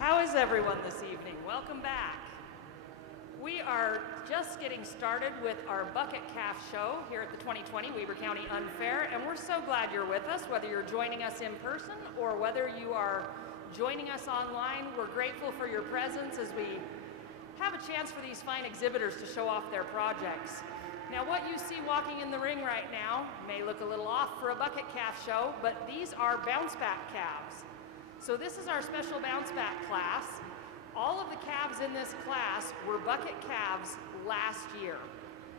How is everyone this evening? Welcome back. We are just getting started with our Bucket Calf Show here at the 2020 Weber County Unfair, and we're so glad you're with us, whether you're joining us in person or whether you are joining us online. We're grateful for your presence as we have a chance for these fine exhibitors to show off their projects. Now, what you see walking in the ring right now may look a little off for a bucket calf show, but these are bounce back calves. So this is our special bounce back class. All of the calves in this class were bucket calves last year,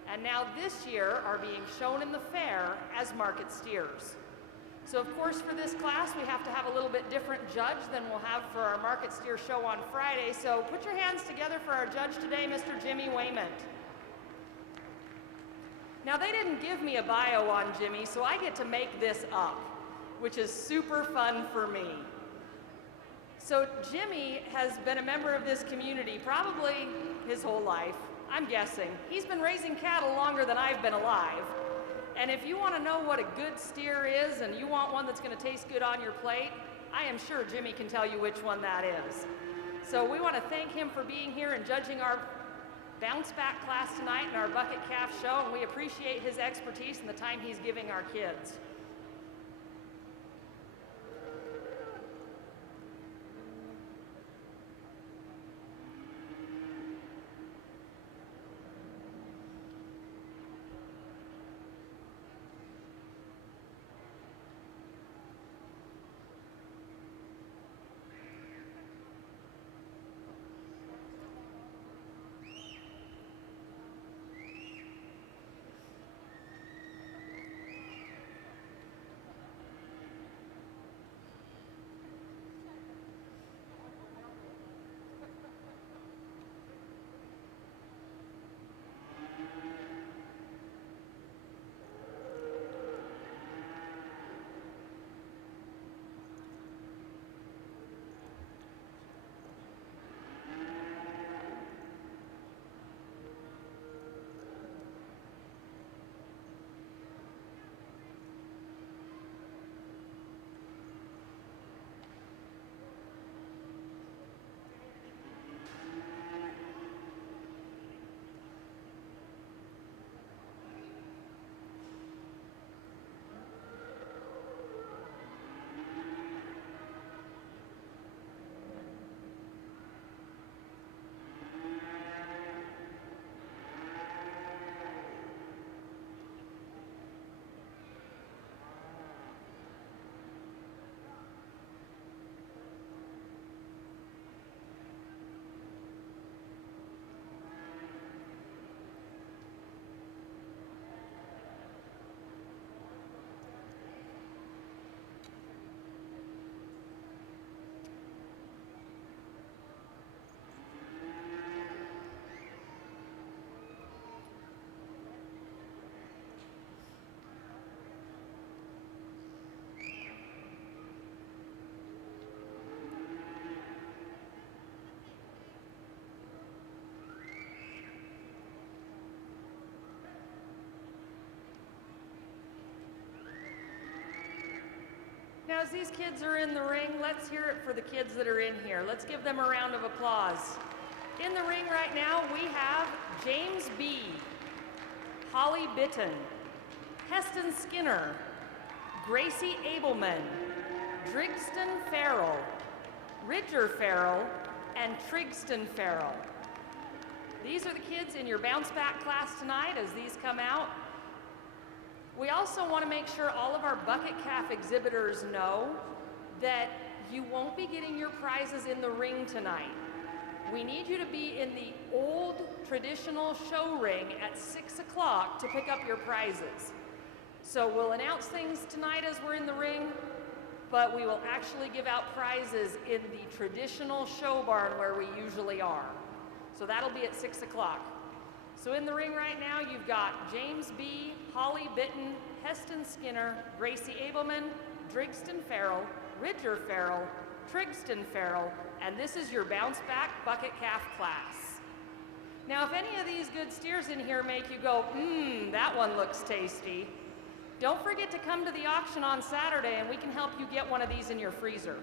and now this year are being shown in the fair as market steers. So of course for this class we have to have a little bit different judge than we'll have for our market steer show on Friday. So put your hands together for our judge today, Mr. Jimmy Wayment. Now they didn't give me a bio on Jimmy, so I get to make this up, which is super fun for me. So Jimmy has been a member of this community probably his whole life, I'm guessing. He's been raising cattle longer than I've been alive. And if you want to know what a good steer is and you want one that's going to taste good on your plate, I am sure Jimmy can tell you which one that is. So we want to thank him for being here and judging our bounce back class tonight in our bucket calf show, and we appreciate his expertise and the time he's giving our kids. Now, as these kids are in the ring, let's hear it for the kids that are in here. Let's give them a round of applause. In the ring right now, we have James B., Holly Bitten, Heston Skinner, Gracie Abelman, Drigston Farrell, Ridger Farrell, and Trigston Farrell. These are the kids in your bounce back class tonight as these come out. We also want to make sure all of our bucket calf exhibitors know that you won't be getting your prizes in the ring tonight. We need you to be in the old traditional show ring at 6 o'clock to pick up your prizes. So we'll announce things tonight as we're in the ring, but we will actually give out prizes in the traditional show barn where we usually are. So that'll be at 6 o'clock. So in the ring right now, you've got James B., Holly Bitten, Heston Skinner, Gracie Abelman, Drigston Farrell, Ridger Farrell, Trigston Farrell, and this is your bounce back bucket calf class. Now, if any of these good steers in here make you go, that one looks tasty, don't forget to come to the auction on Saturday and we can help you get one of these in your freezer.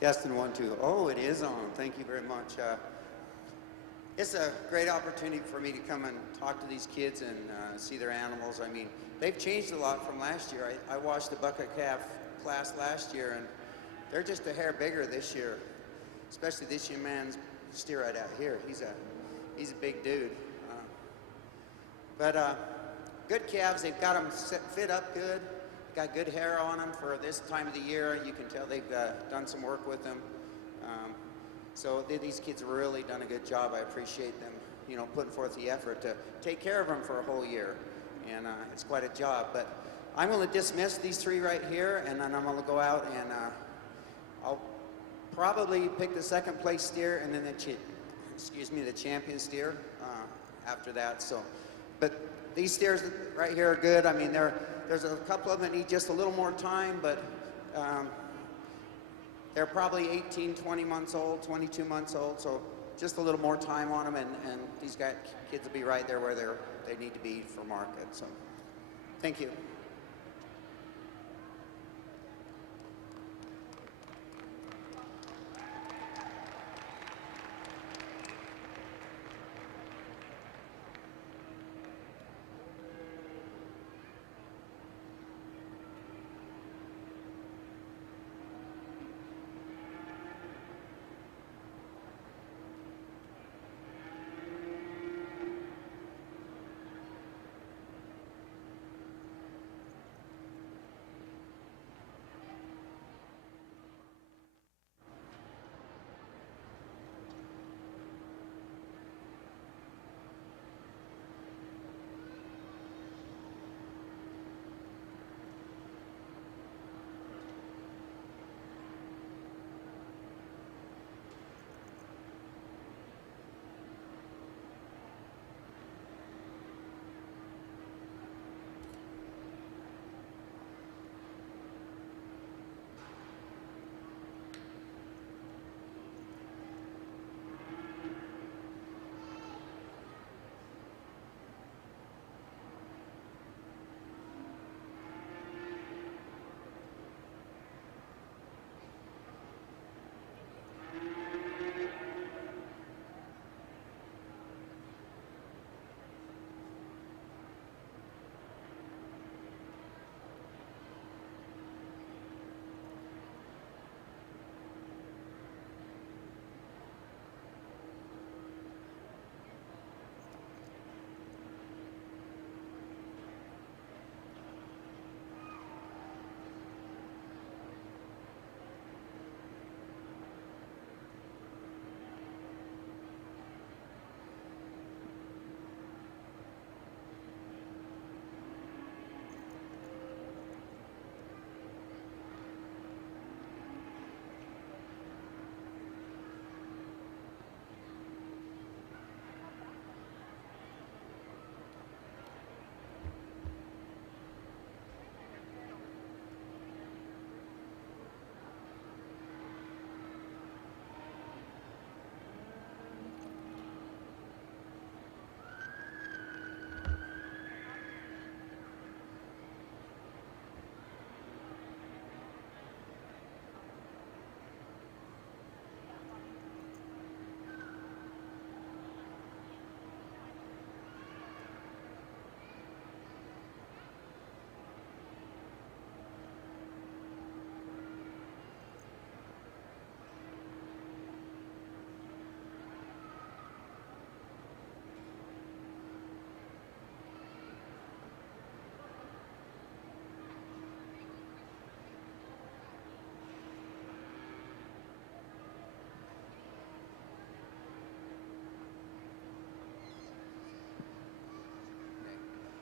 Testing 1, 2. Oh, it is on. Thank you very much. It's a great opportunity for me to come and talk to these kids and see their animals. I mean, they've changed a lot from last year. I watched the bucket calf class last year, and they're just a hair bigger this year, especially this young man's steer right out here. He's a big dude. Good calves. They've got them fit up good. Got good hair on them for this time of the year. You can tell they've done some work with them. So these kids have really done a good job. I appreciate them, you know, putting forth the effort to take care of them for a whole year. And it's quite a job. But I'm going to dismiss these 3 right here, and then I'm going to go out and I'll probably pick the second place steer and then the champion steer after that. So, but these steers right here are good. I mean, there's a couple of them that need just a little more time, but they're probably 18, 20 months old, 22 months old, so just a little more time on them, and these kids will be right there where they need to be for market. So, thank you.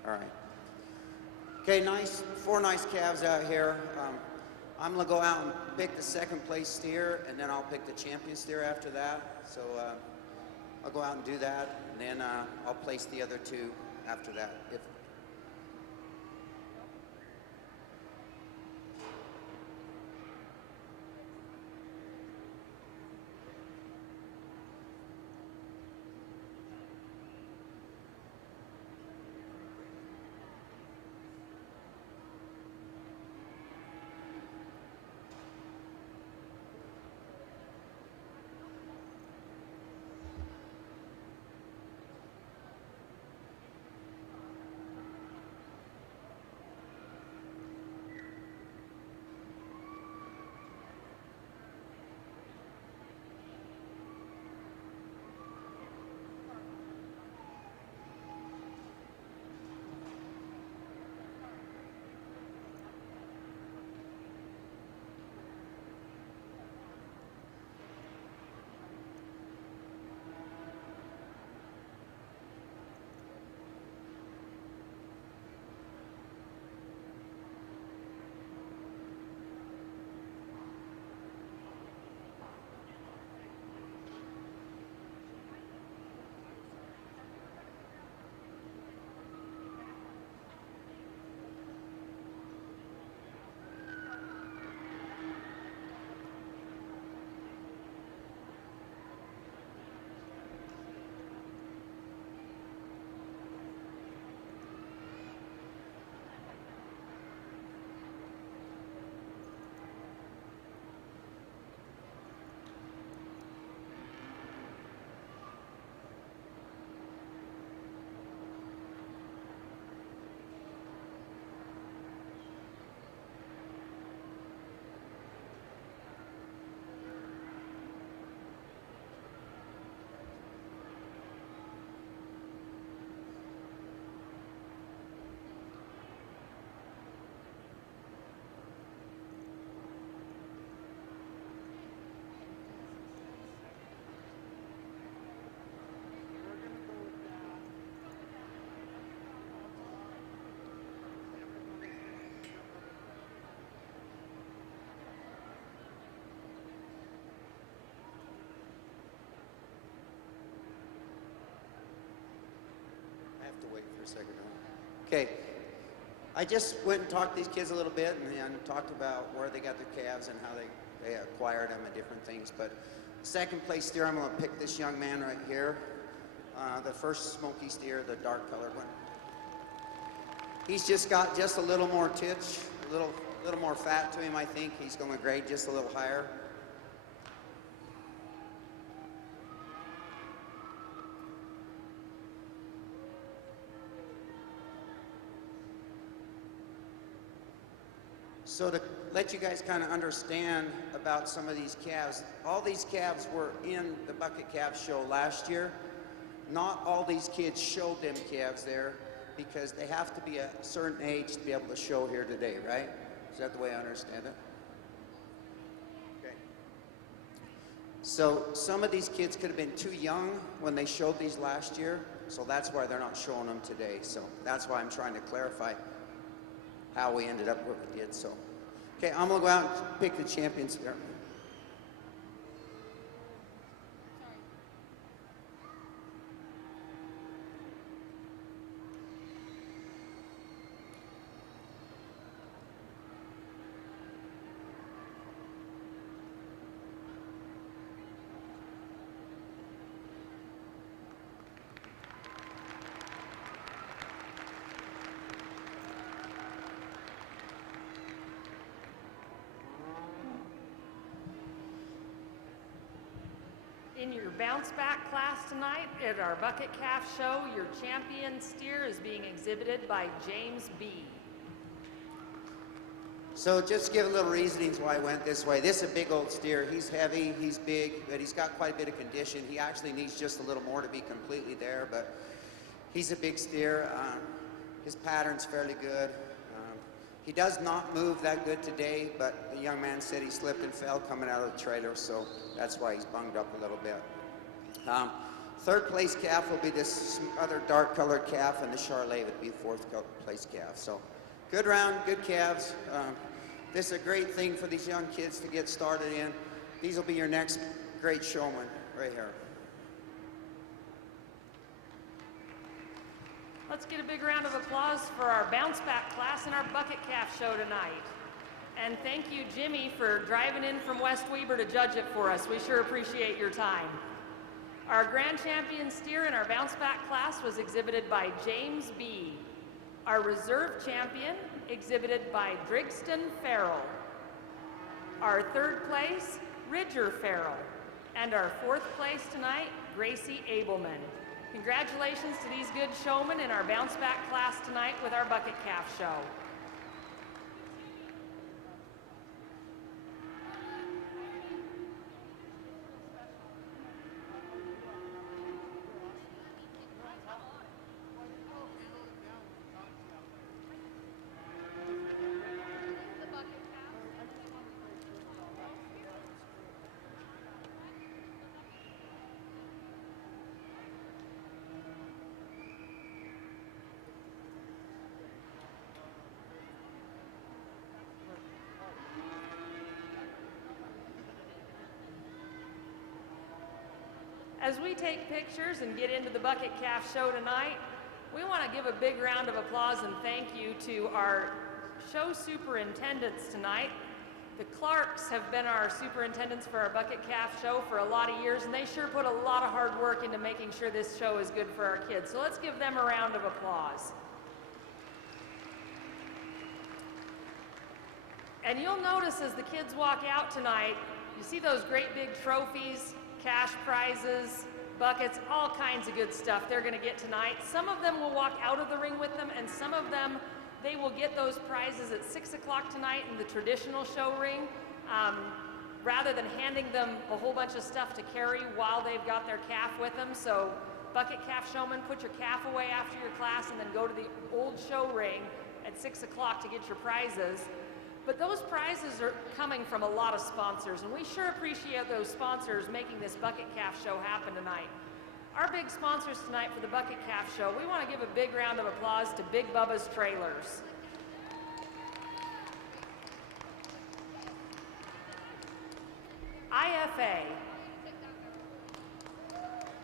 All right. Okay, four nice calves out here. I'm gonna go out and pick the second place steer, and then I'll pick the champion steer after that. So I'll go out and do that, and then I'll place the other 2 after that. have to wait for a second. Okay. I just went and talked to these kids a little bit and talked about where they got their calves and how they acquired them and different things. But second place steer, I'm going to pick this young man right here. The first smoky steer, the dark colored one. He's just got just a little more titch, a little more fat to him, I think. He's going to grade just a little higher. So to let you guys kind of understand about some of these calves, all these calves were in the Bucket Calf Show last year. Not all these kids showed them calves there because they have to be a certain age to be able to show here today, right? Is that the way I understand it? Okay. So some of these kids could have been too young when they showed these last year, so that's why they're not showing them today. So that's why I'm trying to clarify how we ended up what we did. So, okay, I'm gonna go out and pick the champions here. In your bounce back class tonight at our Bucket Calf Show, your champion steer is being exhibited by James B. So just to give a little reasonings why I went this way. This is a big old steer. He's heavy, he's big, but he's got quite a bit of condition. He actually needs just a little more to be completely there, but he's a big steer. His pattern's fairly good. He does not move that good today, but the young man said he slipped and fell coming out of the trailer, so that's why he's bunged up a little bit. Third place calf will be this other dark colored calf, and the Charlet would be fourth place calf. So good round, good calves. This is a great thing for these young kids to get started in. These will be your next great showman right here. Let's get a big round of applause for our bounce back class and our Bucket Calf Show tonight. And thank you, Jimmy, for driving in from West Weber to judge it for us. We sure appreciate your time. Our grand champion steer in our bounce back class was exhibited by James B. Our reserve champion exhibited by Drigston Farrell. Our third place, Ridger Farrell. And our fourth place tonight, Gracie Abelman. Congratulations to these good showmen in our bounce back class tonight with our Bucket Calf Show. As we take pictures and get into the Bucket Calf Show tonight, we want to give a big round of applause and thank you to our show superintendents tonight. The Clarks have been our superintendents for our Bucket Calf Show for a lot of years, and they sure put a lot of hard work into making sure this show is good for our kids. So let's give them a round of applause. And you'll notice as the kids walk out tonight, you see those great big trophies, cash prizes, buckets, all kinds of good stuff they're gonna get tonight. Some of them will walk out of the ring with them, and some of them, they will get those prizes at 6 o'clock tonight in the traditional show ring, rather than handing them a whole bunch of stuff to carry while they've got their calf with them. So Bucket Calf Showman, put your calf away after your class and then go to the old show ring at 6 o'clock to get your prizes. But those prizes are coming from a lot of sponsors, and we sure appreciate those sponsors making this Bucket Calf Show happen tonight. Our big sponsors tonight for the Bucket Calf Show, we want to give a big round of applause to Big Bubba's Trailers. IFA,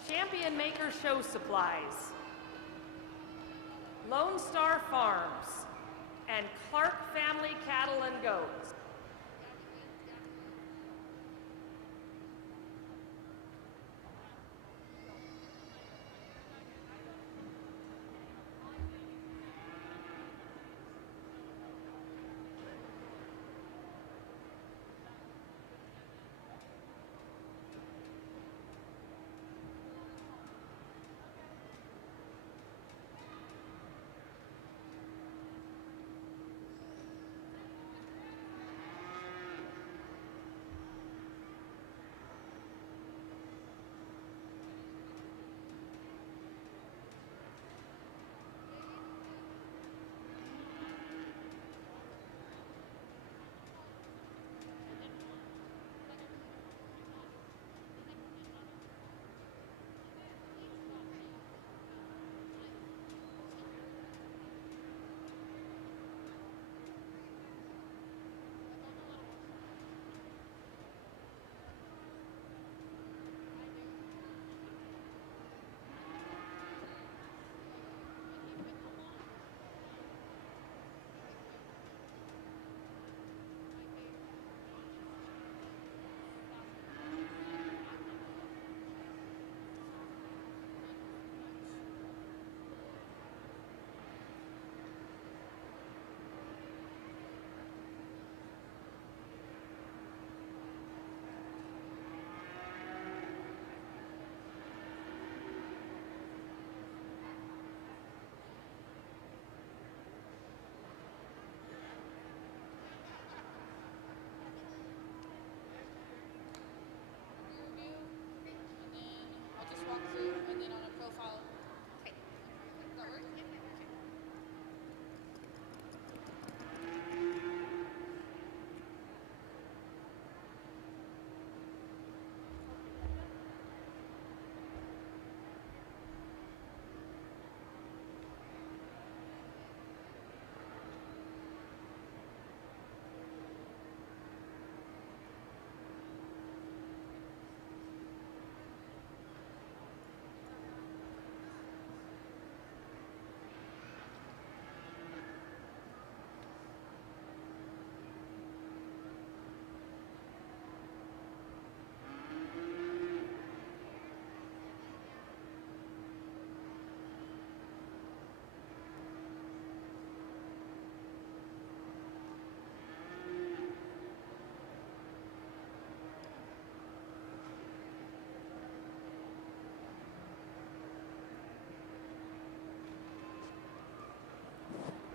Champion Maker Show Supplies, Lone Star Farms, and Clark Family Cattle and Goats.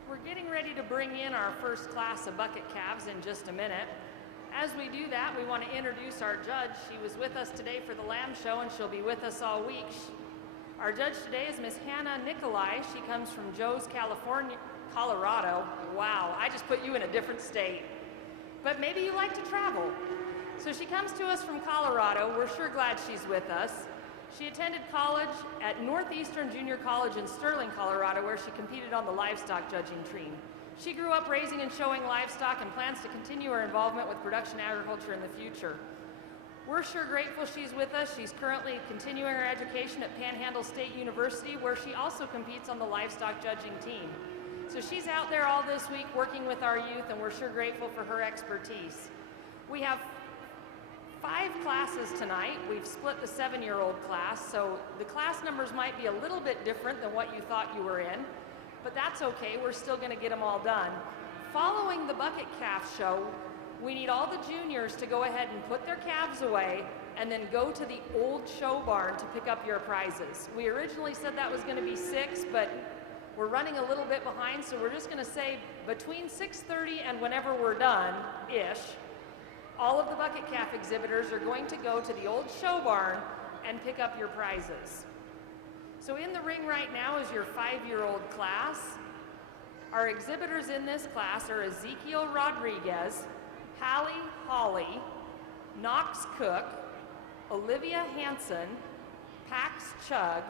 We're getting ready to bring in our first class of bucket calves in just a minute. As we do that, we want to introduce our judge. She was with us today for the Lamb Show, and she'll be with us all week. Our judge today is Miss Hannah Nicolai. She comes from Joe's, Colorado. Wow, I just put you in a different state. But maybe you like to travel. So she comes to us from Colorado. We're sure glad she's with us. She attended college at Northeastern Junior College in Sterling, Colorado, where she competed on the livestock judging team. She grew up raising and showing livestock and plans to continue her involvement with production agriculture in the future. We're sure grateful she's with us. She's currently continuing her education at Panhandle State University, where she also competes on the livestock judging team. So she's out there all this week working with our youth, and we're sure grateful for her expertise. We have 5 classes tonight. We've split the 7-year-old class, so the class numbers might be a little bit different than what you thought you were in, but that's okay. We're still going to get them all done. Following the bucket calf show, we need all the juniors to go ahead and put their calves away and then go to the old show barn to pick up your prizes. We originally said that was going to be 6, but we're running a little bit behind, so we're just going to say between 6:30 and whenever we're done-ish, all of the bucket calf exhibitors are going to go to the old show barn and pick up your prizes. So in the ring right now is your 5-year-old class. Our exhibitors in this class are Ezekiel Rodriguez, Hallie Hawley, Knox Cook, Olivia Hansen, Pax Chug,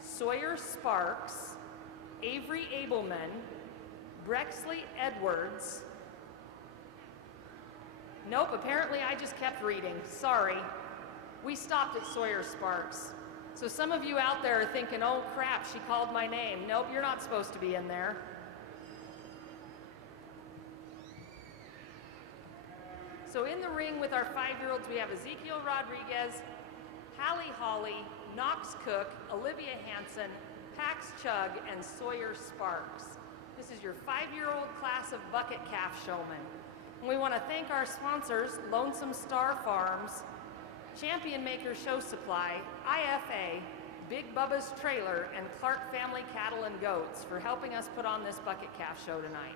Sawyer Sparks, Avery Abelman, Brexley Edwards. Nope, apparently I just kept reading. Sorry. We stopped at Sawyer Sparks. So some of you out there are thinking, oh crap, she called my name. Nope, you're not supposed to be in there. So in the ring with our 5-year-olds, we have Ezekiel Rodriguez, Hallie Holly, Knox Cook, Olivia Hanson, Pax Chug, and Sawyer Sparks. This is your 5-year-old class of bucket calf showmen. And we want to thank our sponsors, Lonesome Star Farms, Champion Maker Show Supply, IFA, Big Bubba's Trailer, and Clark Family Cattle and Goats for helping us put on this bucket calf show tonight.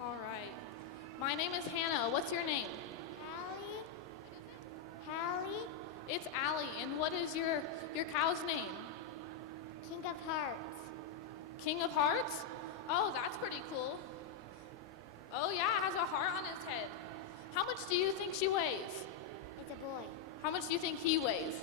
All right. My name is Hannah. What's your name? Hallie. It's Allie. And what is your cow's name? King of Hearts. King of Hearts? Oh, that's pretty cool. Oh yeah, it has a heart on its head. How much do you think she weighs? It's a boy. How much do you think he weighs?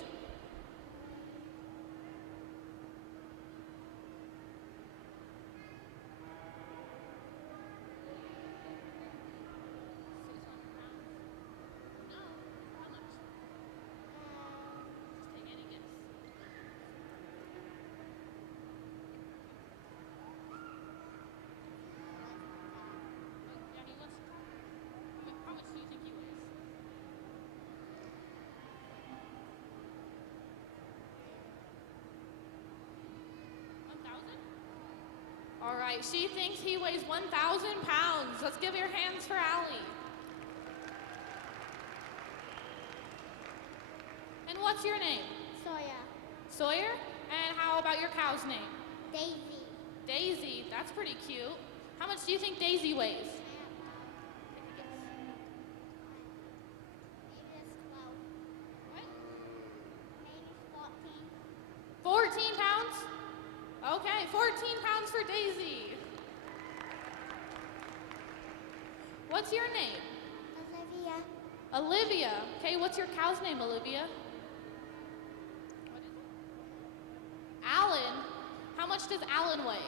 All right, she thinks he weighs 1,000 pounds. Let's give your hands for Allie. And what's your name? Sawyer. Sawyer? And how about your cow's name? Daisy. Daisy, that's pretty cute. How much do you think Daisy weighs? Maybe that's 12. What? Okay, 14 pounds for Daisy. What's your name? Olivia. Olivia. Okay, what's your cow's name, Olivia? What is it? Alan. How much does Alan weigh?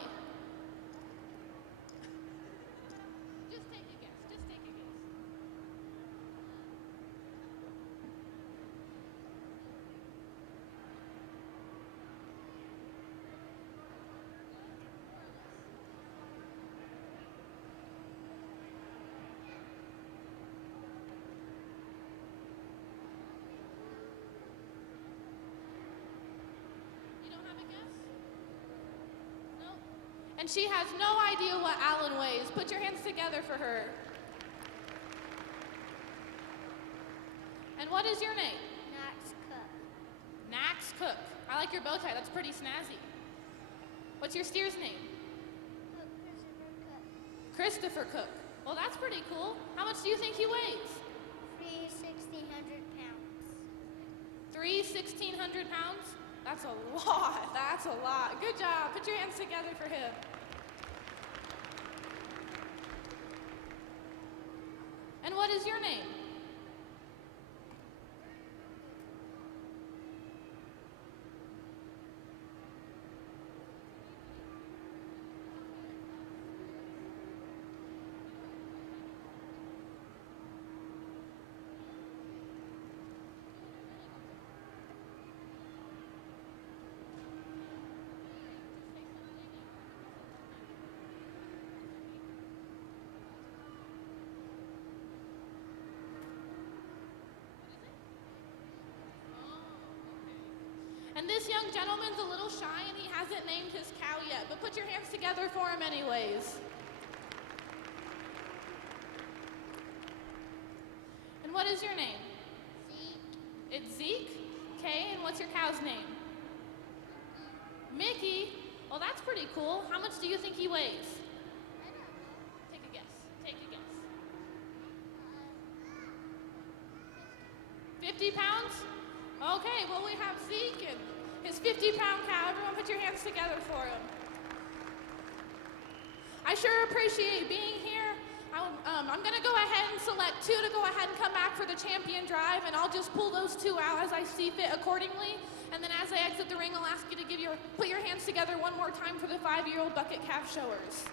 Just take a guess. Just take a guess. You don't have a guess? No. And she has no idea what Alan weighs. Put your hands together for her. And what is your name? Knox Cook. Nax Cook. I like your bow tie. That's pretty snazzy. What's your steer's name? Christopher Cook. Christopher Cook. Well, that's pretty cool. How much do you think he weighs? 1,600 pounds. 1,600 pounds? That's a lot. That's a lot. Good job. Put your hands together for him. And what is your name? And this young gentleman's a little shy and he hasn't named his cow yet, but put your hands together for him anyways. And what is your name? Zeke. It's Zeke? Okay, and what's your cow's name? Mickey? Well, that's pretty cool. How much do you think he weighs? I don't know. Take a guess. Take a guess. 50 pounds? Okay, well, we have Zeke and his 50-pound cow. Everyone put your hands together for him. I sure appreciate being here. I'm going to go ahead and select two to go ahead and come back for the champion drive, and I'll just pull those two out as I see fit accordingly. And then as they exit the ring, I'll ask you to put your hands together one more time for the 5-year-old bucket calf showers.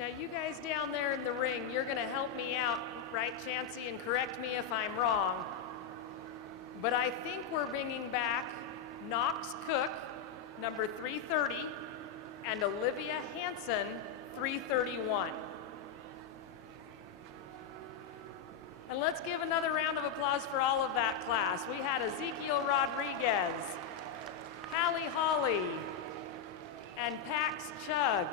Now you guys down there in the ring, you're gonna help me out, right, Chancey, and correct me if I'm wrong. But I think we're bringing back Knox Cook, number 330, and Olivia Hanson, 331. And let's give another round of applause for all of that class. We had Ezekiel Rodriguez, Hallie Hawley, and Pax Chug.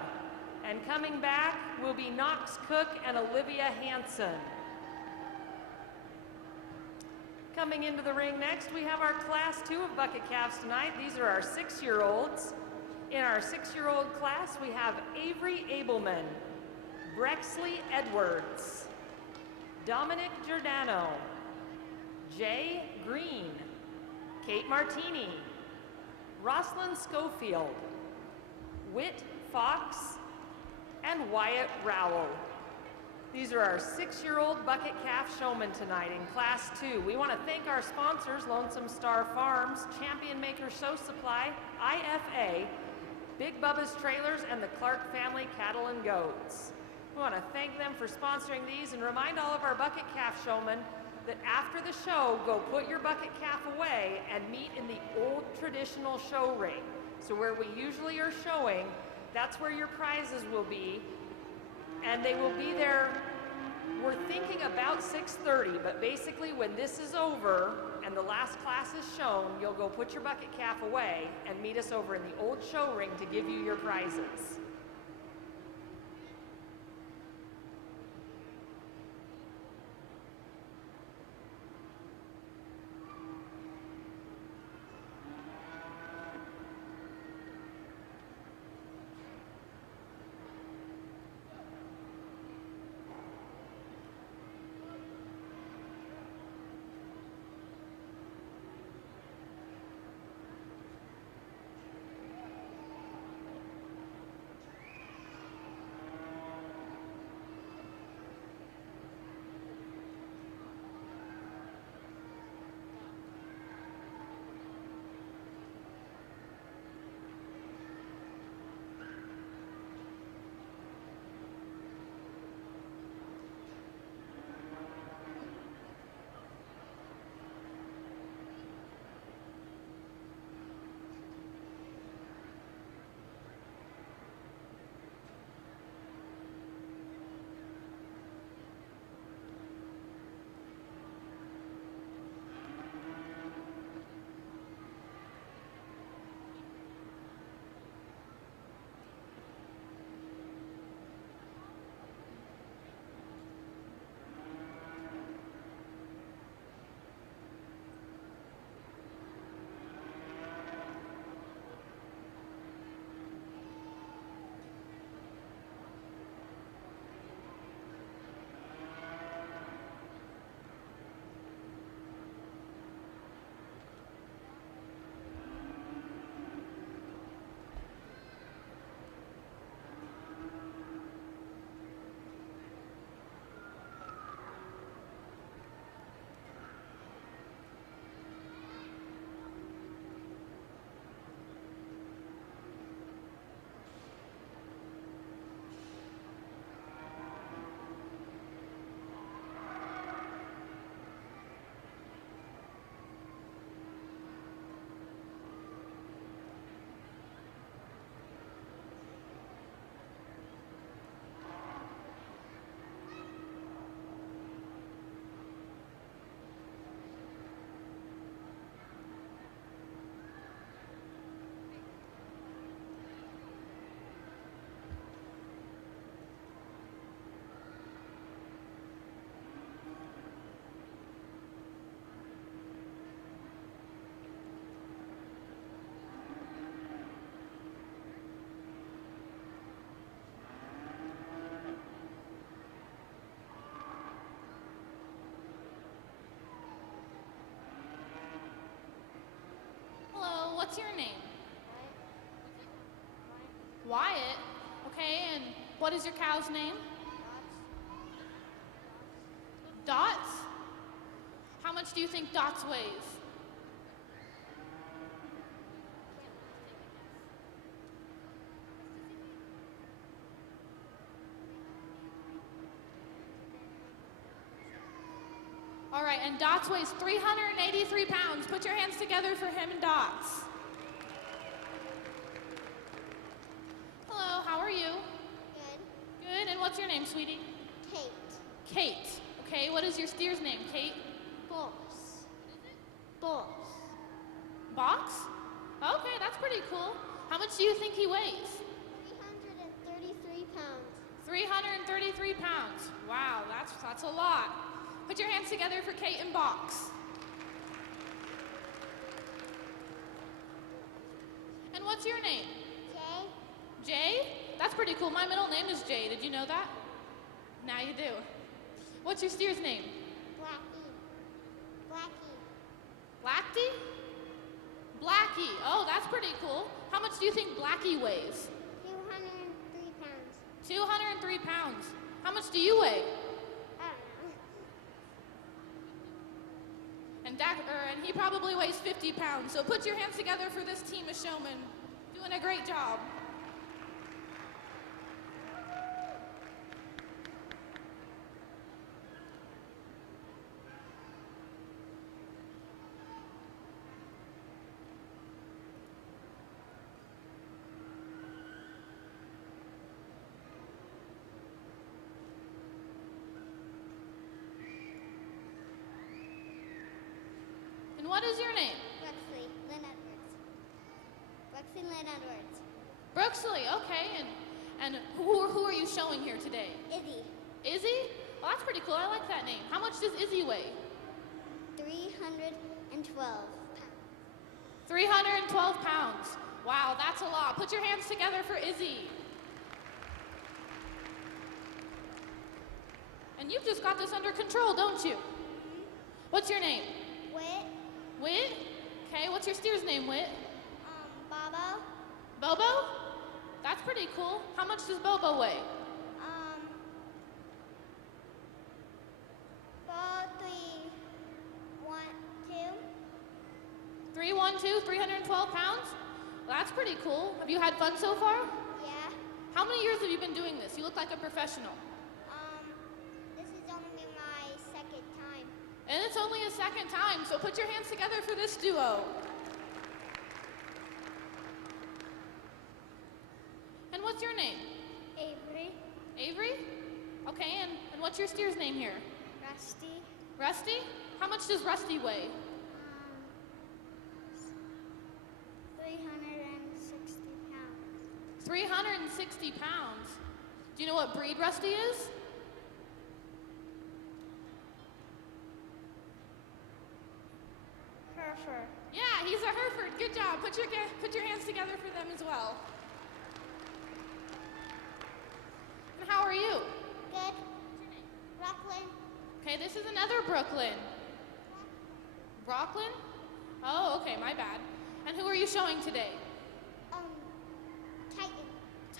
And coming back will be Knox Cook and Olivia Hanson. Coming into the ring next, we have our Class 2 of bucket calves tonight. These are our 6-year-olds. In our 6-year-old class, we have Avery Abelman, Brexley Edwards, Dominic Giordano, Jay Green, Kate Martini, Roslyn Schofield, Whit Fox, and Wyatt Rowell. These are our 6-year-old bucket calf showmen tonight in Class 2. We want to thank our sponsors, Lonesome Star Farms, Champion Maker Show Supply, IFA, Big Bubba's Trailers, and the Clark Family Cattle and Goats. We want to thank them for sponsoring these and remind all of our bucket calf showmen that after the show, go put your bucket calf away and meet in the old traditional show ring. So where we usually are showing, that's where your prizes will be. And they will be there, we're thinking about 6:30, but basically when this is over and the last class is shown, you'll go put your bucket calf away and meet us over in the old show ring to give you your prizes. What's your name? Wyatt. Okay, and what is your cow's name? Dots? How much do you think Dots weighs? All right, and Dots weighs 383 pounds. Put your hands together for him and Dots. Hello, how are you? Good. Good, and what's your name, sweetie? Kate. Kate. Okay, what is your steer's name, Kate? Boss. Boss. Box? Okay, that's pretty cool. How much do you think he weighs? 333 pounds. 333 pounds. Wow, that's a lot. Put your hands together for Kate and Box. And what's your name? Jay. Jay? That's pretty cool. My middle name is Jay. Did you know that? Now you do. What's your steer's name? Blackie. Blackie. Blackie? Blackie. Oh, that's pretty cool. How much do you think Blackie weighs? 203 pounds. 203 pounds. How much do you weigh? I don't know. And he probably weighs 50 pounds. So put your hands together for this team of showmen. Doing a great job. And what is your name? Brooklyn Lynn Edwards. Brooklyn Lynn Edwards. Brooksley, okay. And who are you showing here today? Izzy. Izzy? Well, that's pretty cool. I like that name. How much does Izzy weigh? 312 pounds. 312 pounds. Wow, that's a lot. Put your hands together for Izzy. And you've just got this under control, don't you? What's your name? Whit. Whit? Okay, what's your steer's name, Whit? Bobo. Bobo? That's pretty cool. How much does Bobo weigh? 312, 312 pounds? Well, that's pretty cool. Have you had fun so far? Yeah. How many years have you been doing this? You look like a professional. This is only my second time. And it's only a second time, so put your hands together for this duo. And what's your name? Avery. Avery? Okay, and what's your steer's name here? Rusty. Rusty? How much does Rusty weigh? 360 pounds. 360 pounds. Do you know what breed Rusty is? Hereford. Yeah, he's a Hereford. Good job. Put your hands together for them as well. And how are you? Good. Brooklyn. Okay, this is another Brooklyn. Brooklyn? Oh, okay, my bad. And who are you showing today? Titan.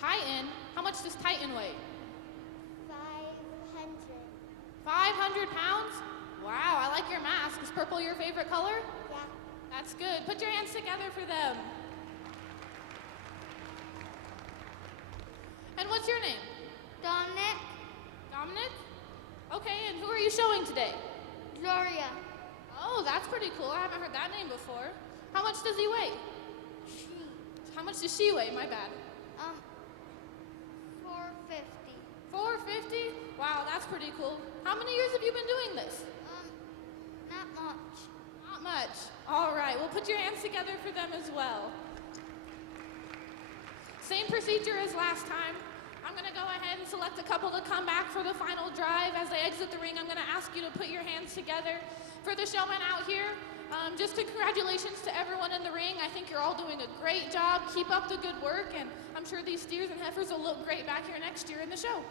Titan? How much does Titan weigh? 500. 500 pounds? Wow, I like your mask. Is purple your favorite color? Yeah. That's good. Put your hands together for them. And what's your name? Dominic. Dominic? Okay, and who are you showing today? Gloria. Oh, that's pretty cool. I haven't heard that name before. How much does he weigh? She. How much does she weigh? My bad. 450. 450? Wow, that's pretty cool. How many years have you been doing this? Not much. Not much. All right, well, put your hands together for them as well. Same procedure as last time. I'm going to go ahead and select a couple to come back for the final drive. As they exit the ring, I'm going to ask you to put your hands together. For the showmen out here, just congratulations to everyone in the ring. I think you're all doing a great job. Keep up the good work, and I'm sure these steers and heifers will look great back here next year in the show.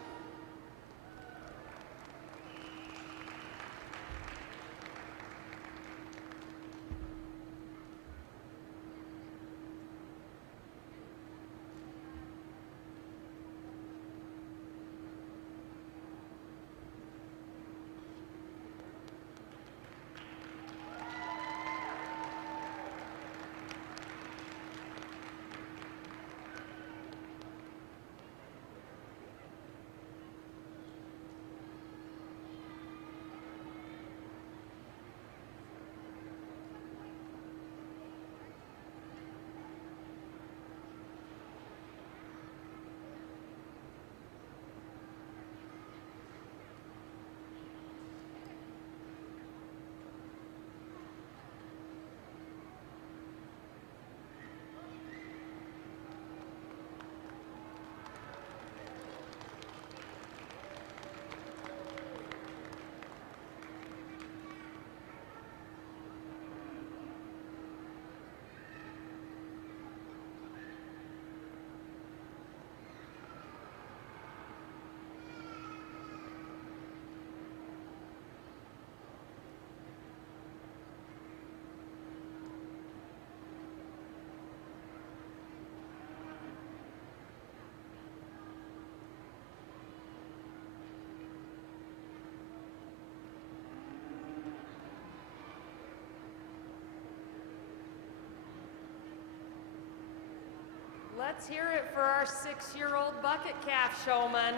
Let's hear it for our 6-year-old bucket calf showman.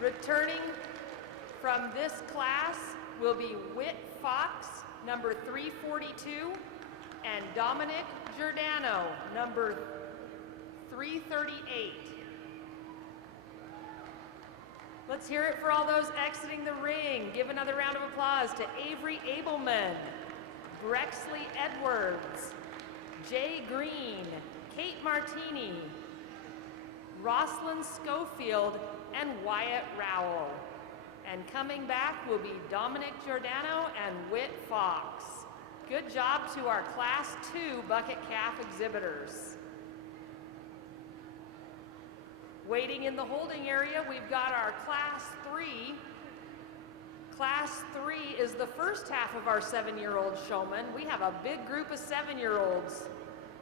Returning from this class will be Whit Fox, number 342, and Dominic Giordano, number 338. Let's hear it for all those exiting the ring. Give another round of applause to Avery Abelman, Brexley Edwards, Jay Green, Kate Martini, Roslyn Schofield, and Wyatt Rowell. And coming back will be Dominic Giordano and Whit Fox. Good job to our Class 2 bucket calf exhibitors. Waiting in the holding area, we've got our Class 3. Class 3 is the first half of our 7-year-old showmen. We have a big group of 7-year-olds.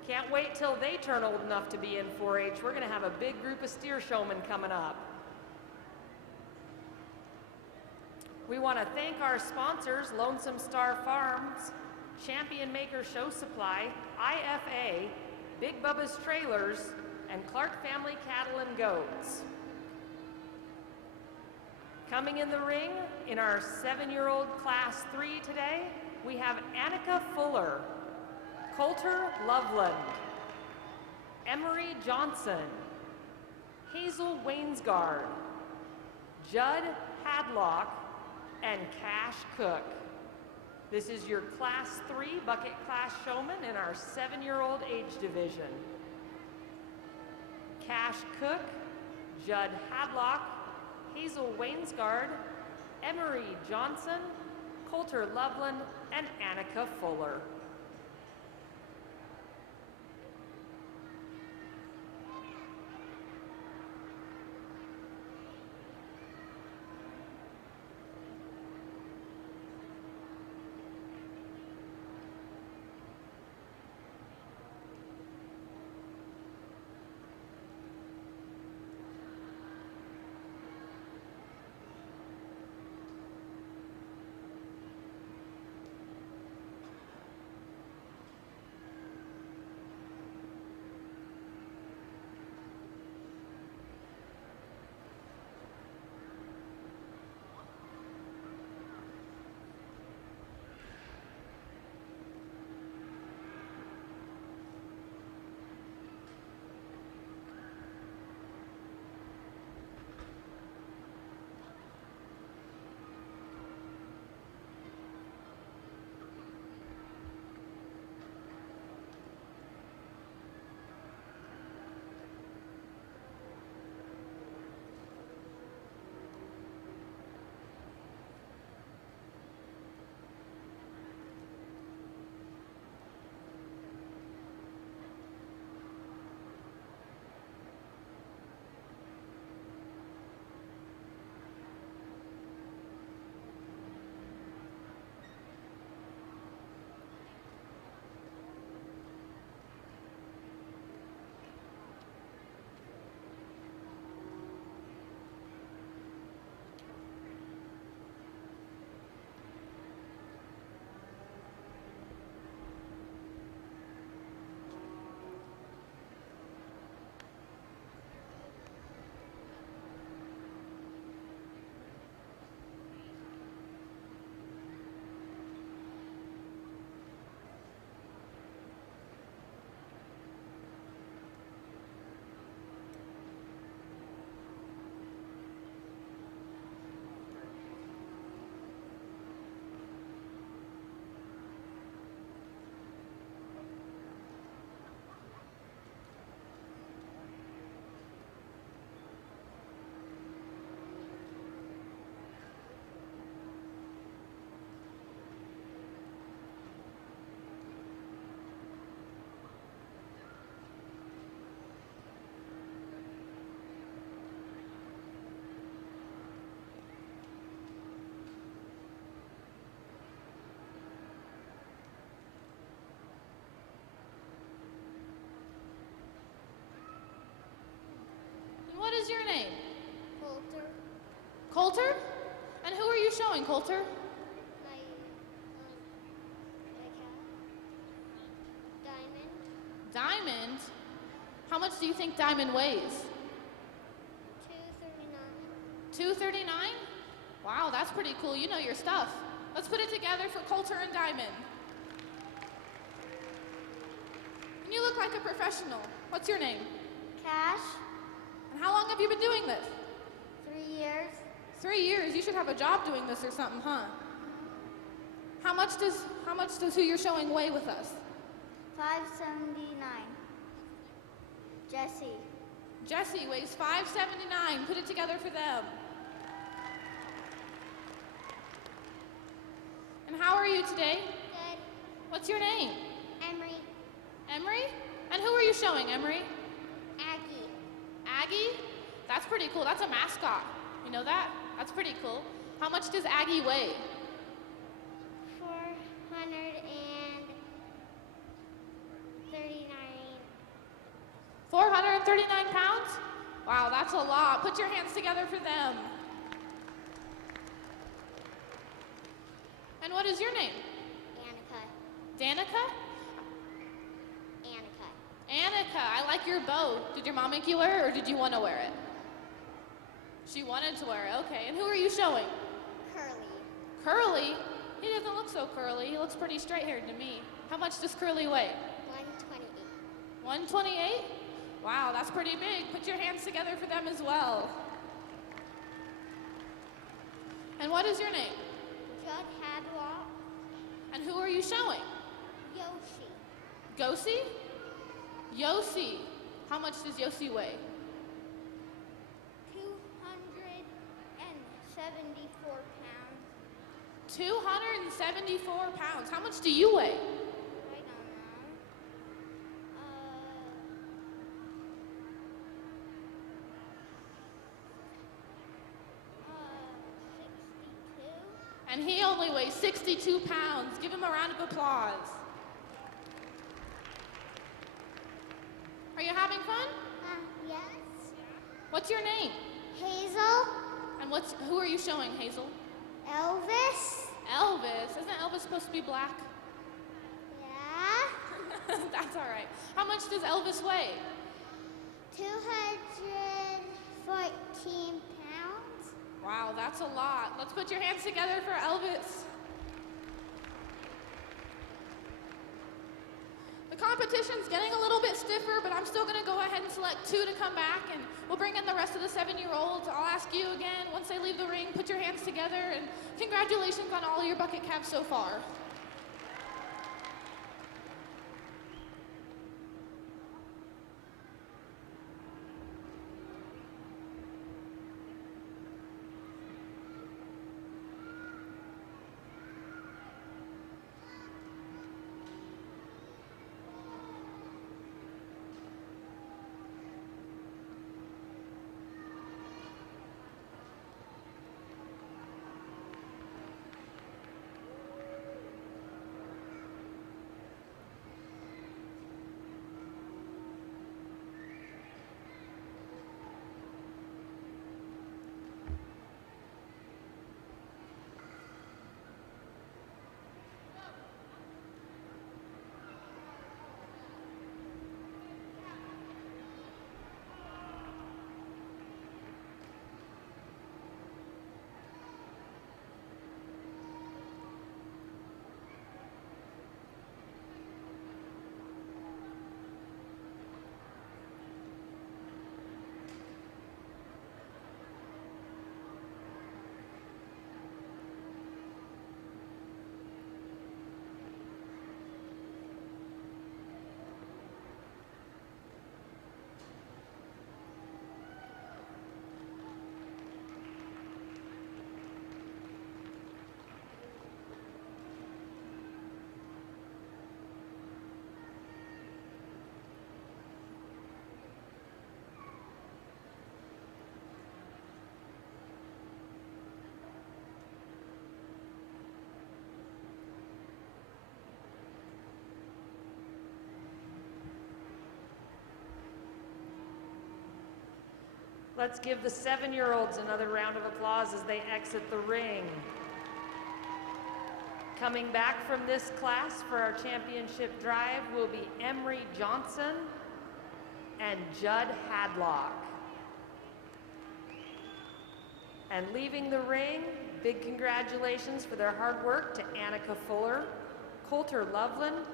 Can't wait till they turn old enough to be in 4-H. We're gonna have a big group of steer showmen coming up. We wanna thank our sponsors, Lonesome Star Farms, Champion Maker Show Supply, IFA, Big Bubba's Trailers, and Clark Family Cattle and Goats. Coming in the ring in our 7-year-old Class 3 today, we have Annika Fuller, Coulter Loveland, Emery Johnson, Hazel Wainsgard, Judd Hadlock, and Cash Cook. This is your Class 3 bucket class showman in our 7-year-old age division. Cash Cook, Judd Hadlock, Hazel Wainsgard, Emery Johnson, Coulter Loveland, and Annika Fuller. What is your name? Coulter. Coulter? And who are you showing, Coulter? My cat. Diamond. Diamond? How much do you think Diamond weighs? 239. 239? Wow, that's pretty cool. You know your stuff. Let's put it together for Coulter and Diamond. And you look like a professional. What's your name? Cash. And how long have you been doing this? 3 years. 3 years. You should have a job doing this or something, huh? How much does who you're showing weigh with us? 579. Jesse. Jesse weighs 579. Put it together for them. And how are you today? Good. What's your name? Emery. Emery? And who are you showing, Emery? Aggie. Aggie? That's pretty cool. That's a mascot. You know that? That's pretty cool. How much does Aggie weigh? 439. 439 pounds? Wow, that's a lot. Put your hands together for them. And what is your name? Annika. Danica? Annika. Annika, I like your bow. Did your mom make you wear it, or did you want to wear it? She wanted to wear it, okay. And who are you showing? Curly. Curly? He doesn't look so curly. He looks pretty straight-haired to me. How much does Curly weigh? 128. 128? Wow, that's pretty big. Put your hands together for them as well. And what is your name? Judd Hadwalk. And who are you showing? Yoshi. Gosi? Yossi. How much does Yossi weigh? 274 pounds. 274 pounds. How much do you weigh? I don't know. 62. And he only weighs 62 pounds. Give him a round of applause. Are you having fun? Yes. What's your name? Hazel. And who are you showing, Hazel? Elvis. Elvis. Isn't Elvis supposed to be black? Yeah. That's all right. How much does Elvis weigh? 214 pounds. Wow, that's a lot. Let's put your hands together for Elvis. The competition's getting a little bit stiffer, but I'm still going to go ahead and select 2 to come back, and we'll bring in the rest of the 7-year-olds. I'll ask you again, once they leave the ring, put your hands together, and congratulations on all your bucket calves so far. Let's give the 7-year-olds another round of applause as they exit the ring. Coming back from this class for our championship drive will be Emery Johnson and Judd Hadlock. And leaving the ring, big congratulations for their hard work to Annika Fuller, Coulter Loveland,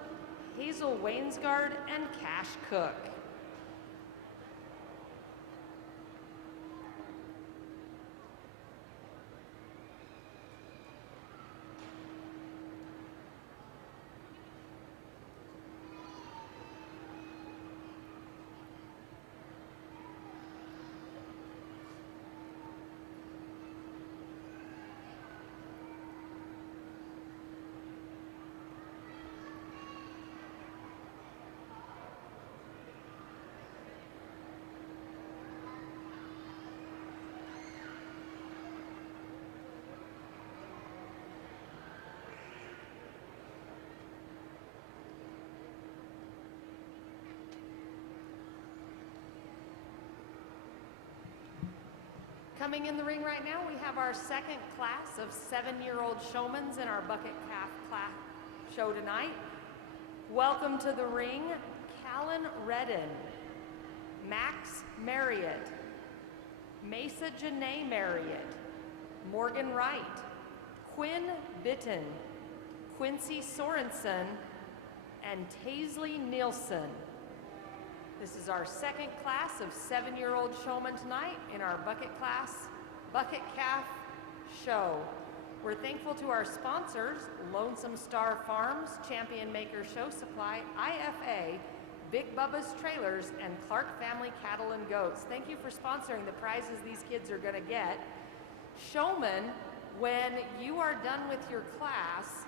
Hazel Wainsgard, and Cash Cook. Coming in the ring right now, we have our second class of 7-year-old showmans in our bucket calf class show tonight. Welcome to the ring, Callan Redden, Max Marriott, Mesa Janae Marriott, Morgan Wright, Quinn Bitten, Quincy Sorensen, and Taisley Nielsen. This is our second class of 7-year-old showmen tonight in our bucket calf show. We're thankful to our sponsors, Lonesome Star Farms, Champion Maker Show Supply, IFA, Big Bubba's Trailers, and Clark Family Cattle and Goats. Thank you for sponsoring the prizes these kids are gonna get. Showmen, when you are done with your class,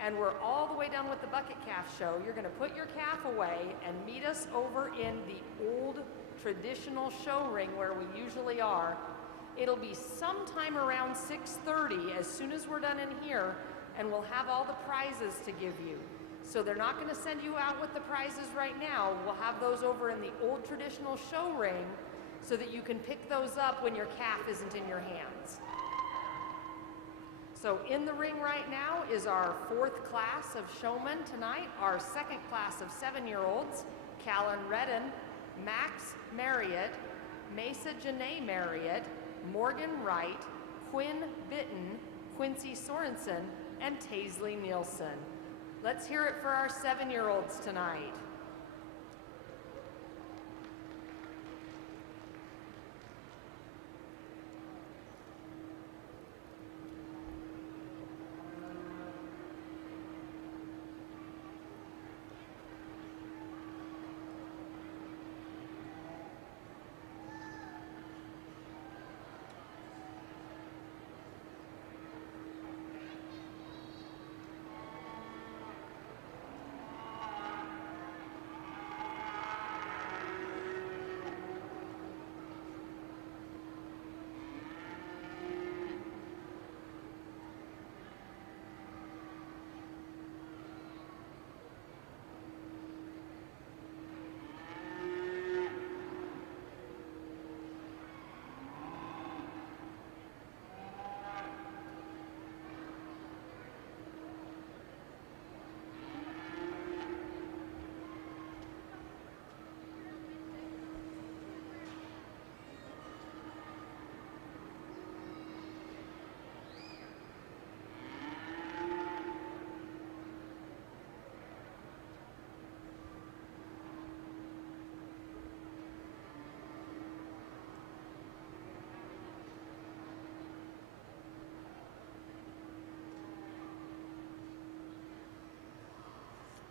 and we're all the way done with the bucket calf show, you're gonna put your calf away and meet us over in the old traditional show ring where we usually are. It'll be sometime around 6:30 as soon as we're done in here, and we'll have all the prizes to give you. So they're not gonna send you out with the prizes right now. We'll have those over in the old traditional show ring so that you can pick those up when your calf isn't in your hands. So in the ring right now is our fourth class of showmen tonight, our second class of 7-year-olds, Callan Redden, Max Marriott, Mesa Janae Marriott, Morgan Wright, Quinn Bitten, Quincy Sorensen, and Taisley Nielsen. Let's hear it for our 7-year-olds tonight.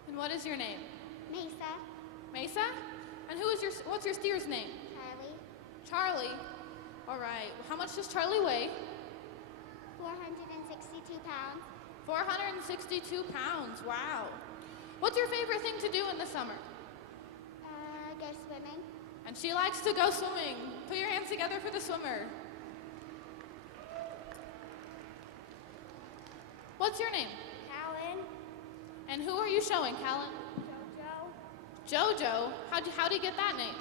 And what is your name? Mesa. Mesa? And what's your steer's name? Charlie. Charlie. All right. How much does Charlie weigh? 462 pounds. 462 pounds. Wow. What's your favorite thing to do in the summer? Go swimming. And she likes to go swimming. Put your hands together for the swimmer. What's your name? Callan. And who are you showing, Callan? Jojo. Jojo. How'd he get that name?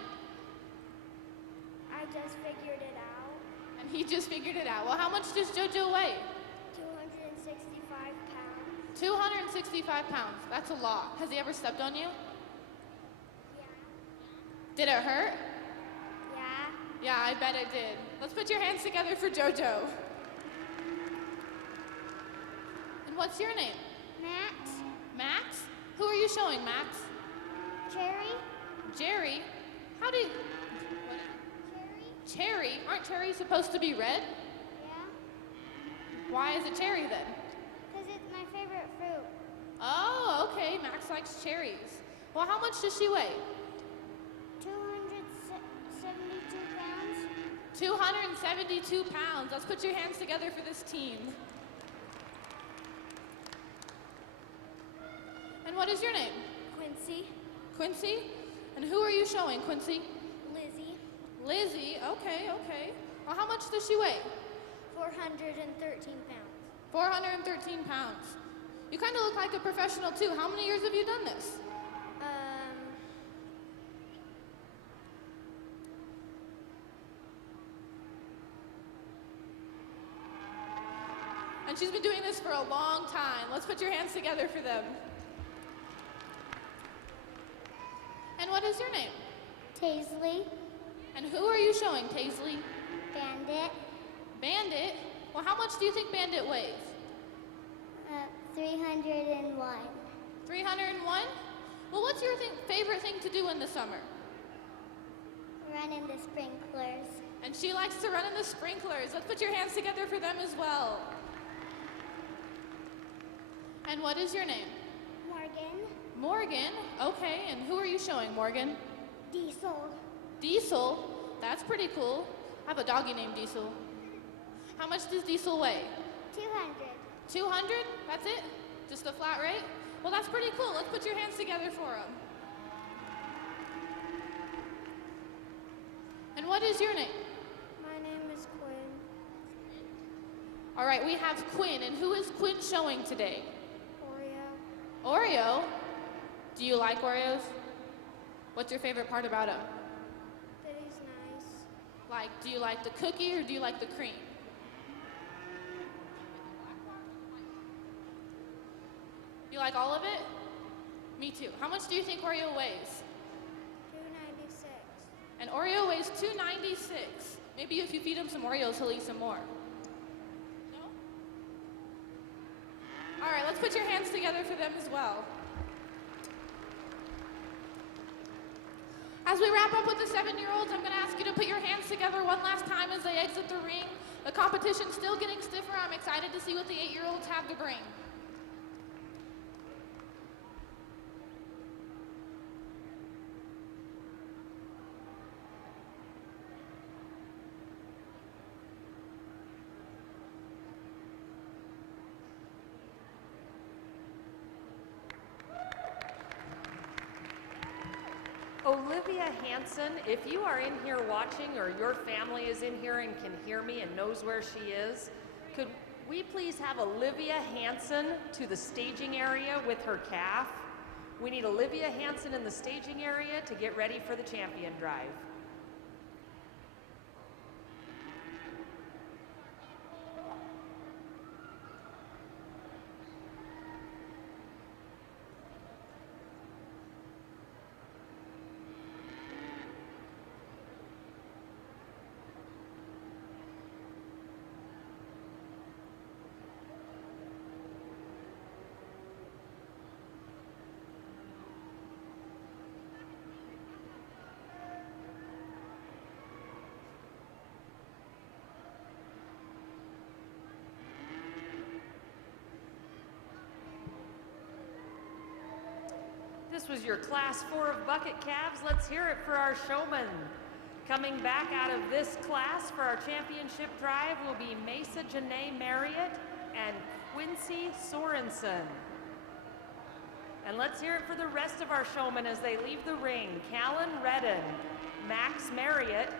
I just figured it out. And he just figured it out. Well, how much does Jojo weigh? 265 pounds. 265 pounds. That's a lot. Has he ever stepped on you? Did it hurt? Yeah. Yeah, I bet it did. Let's put your hands together for JoJo. And what's your name? Max. Max? Who are you showing, Max? Cherry. Jerry? How do you... What? Cherry. Cherry? Aren't cherries supposed to be red? Yeah. Why is it cherry then? Because it's my favorite fruit. Oh, okay. Max likes cherries. Well, how much does she weigh? 272 pounds. 272 pounds. Let's put your hands together for this team. And what is your name? Quincy. Quincy? And who are you showing, Quincy? Lizzie. Lizzie. Okay, okay. Well, how much does she weigh? 413 pounds. 413 pounds. You kind of look like a professional too. How many years have you done this? And she's been doing this for a long time. Let's put your hands together for them. And what is your name? Taisley. And who are you showing, Taisley? Bandit. Bandit? Well, how much do you think Bandit weighs? 301. 301? Well, what's your favorite thing to do in the summer? Run in the sprinklers. And she likes to run in the sprinklers. Let's put your hands together for them as well. And what is your name? Morgan. Morgan. Okay, and who are you showing, Morgan? Diesel. Diesel. That's pretty cool. I have a doggy named Diesel. How much does Diesel weigh? 200. 200? That's it? Just a flat rate? Well, that's pretty cool. Let's put your hands together for him. And what is your name? My name is Quinn. All right, we have Quinn. And who is Quinn showing today? Oreo. Oreo? Do you like Oreos? What's your favorite part about them? That he's nice. Like, do you like the cookie or do you like the cream? You like all of it? Me too. How much do you think Oreo weighs? 296. And Oreo weighs 296. Maybe if you feed him some Oreos, he'll eat some more. No? All right, let's put your hands together for them as well. As we wrap up with the 7-year-olds, I'm going to ask you to put your hands together one last time as they exit the ring. The competition's still getting stiffer. I'm excited to see what the 8-year-olds have to bring. Olivia Hansen, if you are in here watching or your family is in here and can hear me and knows where she is, could we please have Olivia Hansen to the staging area with her calf? We need Olivia Hansen in the staging area to get ready for the champion drive. This was your Class 4 of bucket calves. Let's hear it for our showman. Coming back out of this class for our championship drive will be Mesa Janae Marriott and Quincy Sorensen. And let's hear it for the rest of our showmen as they leave the ring. Callan Redden, Max Marriott,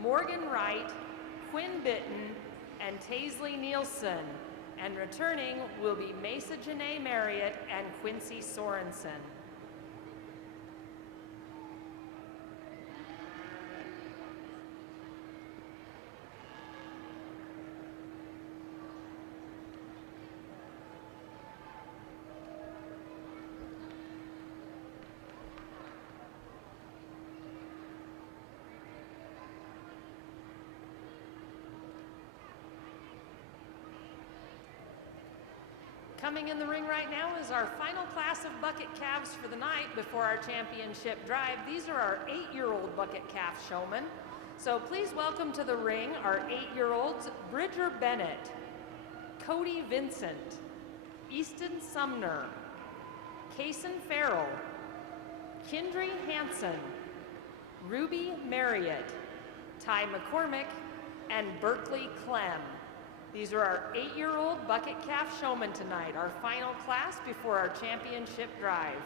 Morgan Wright, Quinn Bitten, and Taisley Nielsen. And returning will be Mesa Janae Marriott and Quincy Sorensen. coming in the ring right now is our final class of bucket calves for the night before our championship drive. These are our 8-year-old bucket calf showmen. So please welcome to the ring our 8-year-olds, Bridger Bennett, Cody Vincent, Easton Sumner, Kason Farrell, Kindry Hansen, Ruby Marriott, Ty McCormick, and Berkeley Clem. These are our 8-year-old bucket calf showmen tonight, our final class before our championship drive.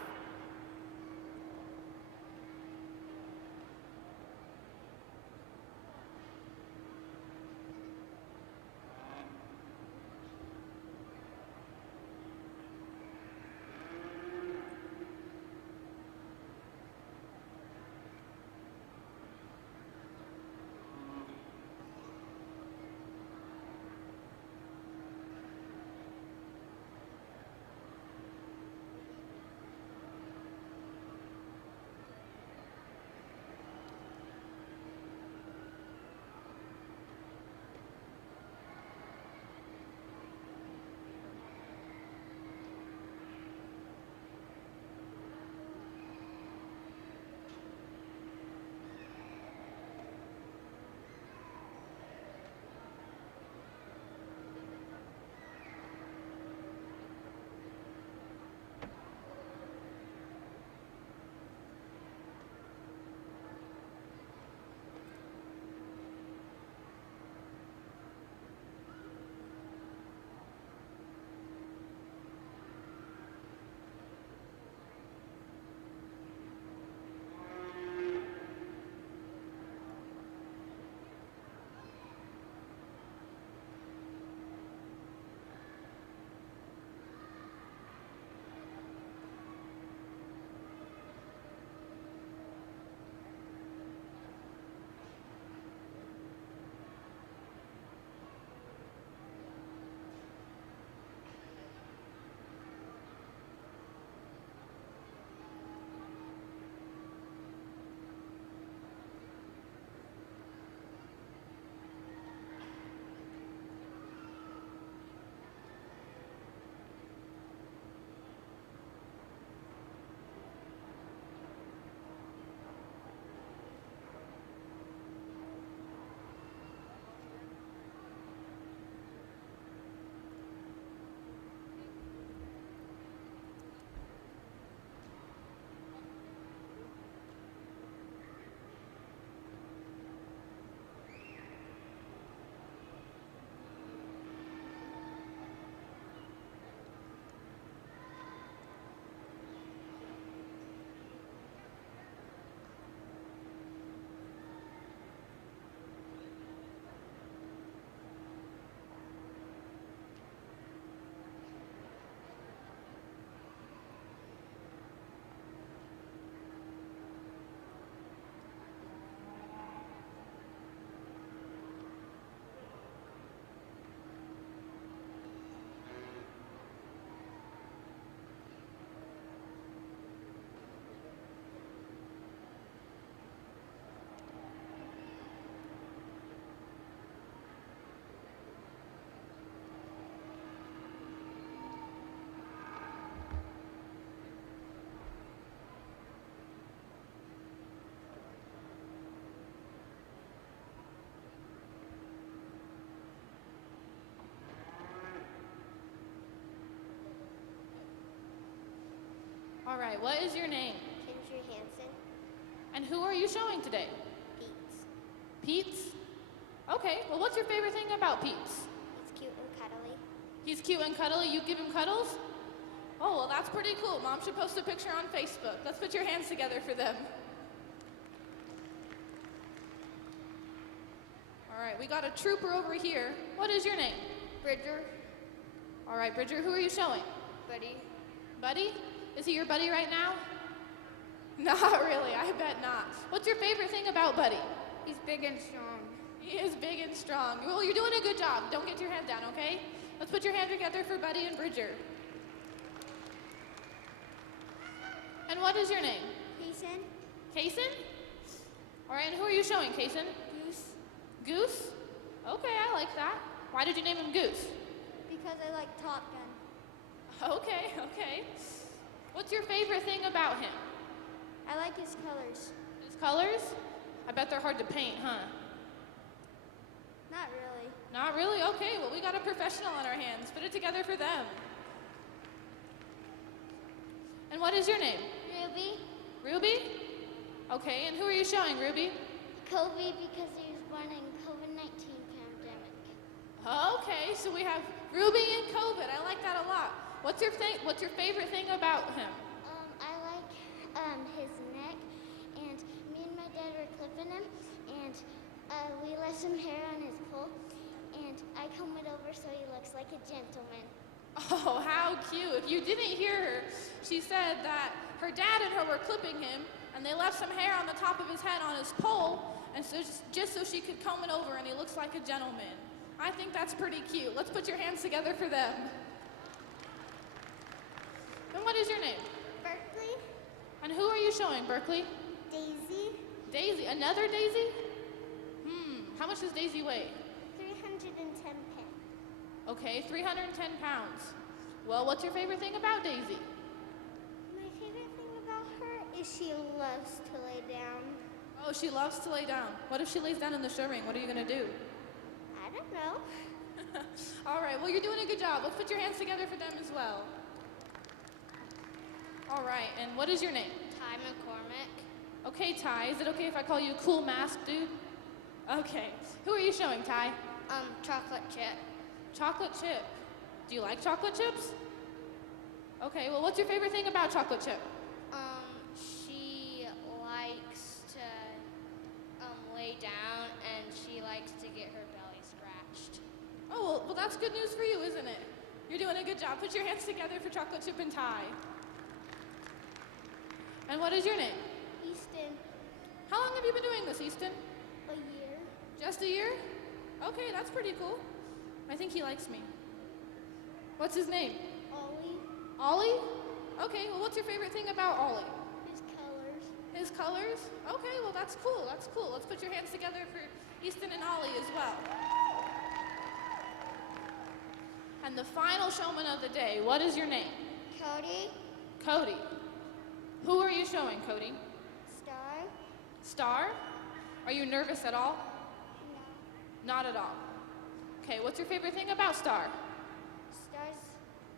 All right, what is your name? Kindry Hansen. And who are you showing today? Pete's. Pete's? Okay, well, what's your favorite thing about Pete's? He's cute and cuddly. He's cute and cuddly. You give him cuddles? Oh, well, that's pretty cool. Mom should post a picture on Facebook. Let's put your hands together for them. All right, we got a trooper over here. What is your name? Bridger, All right, Bridger, who are you showing? Buddy. Buddy? Is he your buddy right now? Not really, I bet not. What's your favorite thing about Buddy? He's big and strong. He is big and strong. Well, you're doing a good job. Don't get your hand down, okay? Let's put your hand together for Buddy and Bridger. And what is your name? Kason. Kason? All right, and who are you showing, Kason? Goose. Goose? Okay, I like that. Why did you name him Goose? Because I like Top Gun. Okay, okay. What's your favorite thing about him? I like his colors. His colors? I bet they're hard to paint, huh? Not really. Not really? Okay, well, we got a professional on our hands. Put it together for them. And what is your name? Ruby. Ruby? Okay, and who are you showing, Ruby? Kobe because he was born in COVID-19 pandemic. Okay, so we have Ruby and COVID. I like that a lot. What's your favorite thing about him? I like his neck, and me and my dad were clipping him, and we left some hair on his poll, and I comb it over so he looks like a gentleman. Oh, how cute. If you didn't hear her, she said that her dad and her were clipping him, and they left some hair on the top of his head on his pole, and so just so she could comb it over, and he looks like a gentleman. I think that's pretty cute. Let's put your hands together for them. And what is your name? Berkeley. And who are you showing, Berkeley? Daisy. Daisy. Another Daisy? How much does Daisy weigh? 310 pounds. Okay, 310 pounds. Well, what's your favorite thing about Daisy? My favorite thing about her is she loves to lay down. Oh, she loves to lay down. What if she lays down in the show ring? What are you going to do? I don't know. All right, well, you're doing a good job. Let's put your hands together for them as well. All right, and what is your name? Ty McCormick. Okay, Ty. Is it okay if I call you Cool Mask Dude? Okay. Who are you showing, Ty? Chocolate chip. Chocolate chip. Do you like chocolate chips? Okay, well, what's your favorite thing about chocolate chip? She likes to lay down, and she likes to get her belly scratched. Oh, well, that's good news for you, isn't it? You're doing a good job. Put your hands together for chocolate chip and Ty. And what is your name? Easton. How long have you been doing this, Easton? A year. Just a year? Okay, that's pretty cool. I think he likes me. What's his name? Ollie. Ollie? Okay, well, what's your favorite thing about Ollie? His colors. His colors? Okay, well, that's cool. That's cool. Let's put your hands together for Easton and Ollie as well. And the final showman of the day, what is your name? Cody. Cody. Who are you showing, Cody? Star. Star? Are you nervous at all? No. Not at all. Okay, what's your favorite thing about Star? Stars.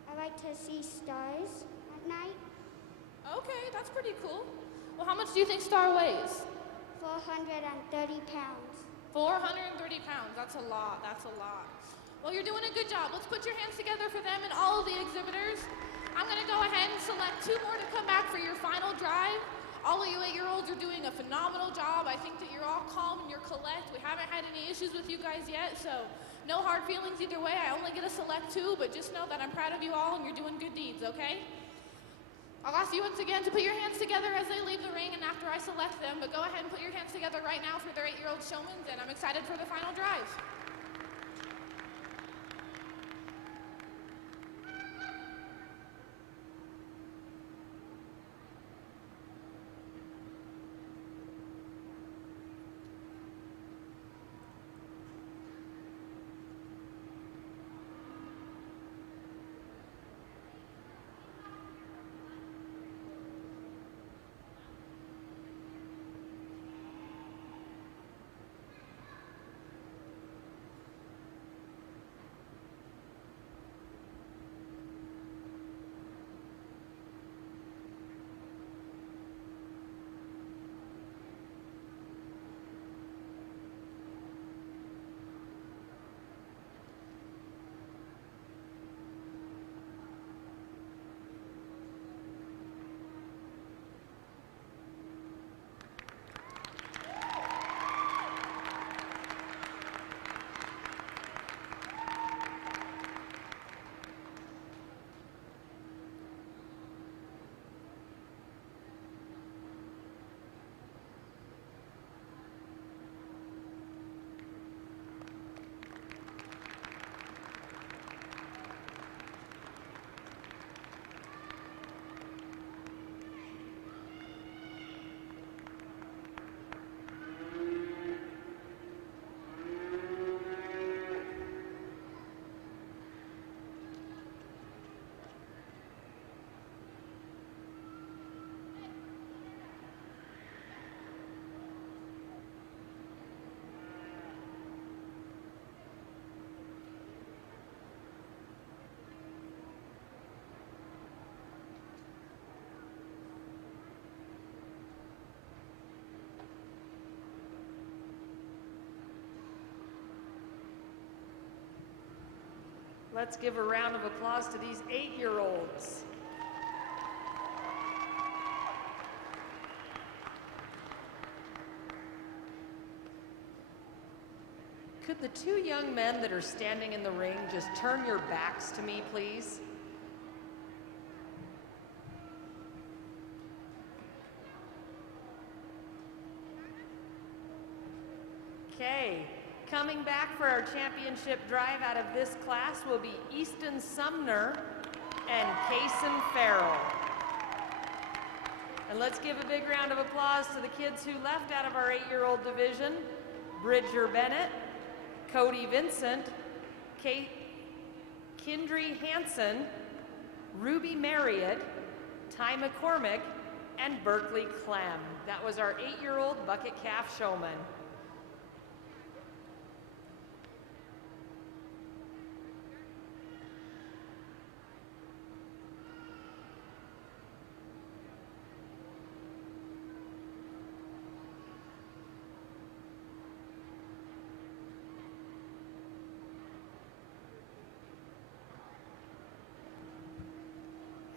I like to see stars at night. Okay, that's pretty cool. Well, how much do you think Star weighs? 430 pounds. 430 pounds. That's a lot. That's a lot. Well, you're doing a good job. Let's put your hands together for them and all of the exhibitors. I'm going to go ahead and select 2 more to come back for your final drive. All of you 8-year-olds are doing a phenomenal job. I think that you're all calm and you're collect. We haven't had any issues with you guys yet, so no hard feelings either way. I only get to select 2, but just know that I'm proud of you all and you're doing good deeds, okay? I'll ask you once again to put your hands together as they leave the ring and after I select them, but go ahead and put your hands together right now for their 8-year-old showmans, and I'm excited for the final drive. Let's give a round of applause to these 8-year-olds. Could the 2 young men that are standing in the ring just turn your backs to me, please? Okay, coming back for our championship drive out of this class will be Easton Sumner and Kaysen Farrell. And let's give a big round of applause to the kids who left out of our 8-year-old division: Bridger Bennett, Cody Vincent, Kindry Hansen, Ruby Marriott, Ty McCormick, and Berkeley Clem. That was our 8-year-old bucket calf showman.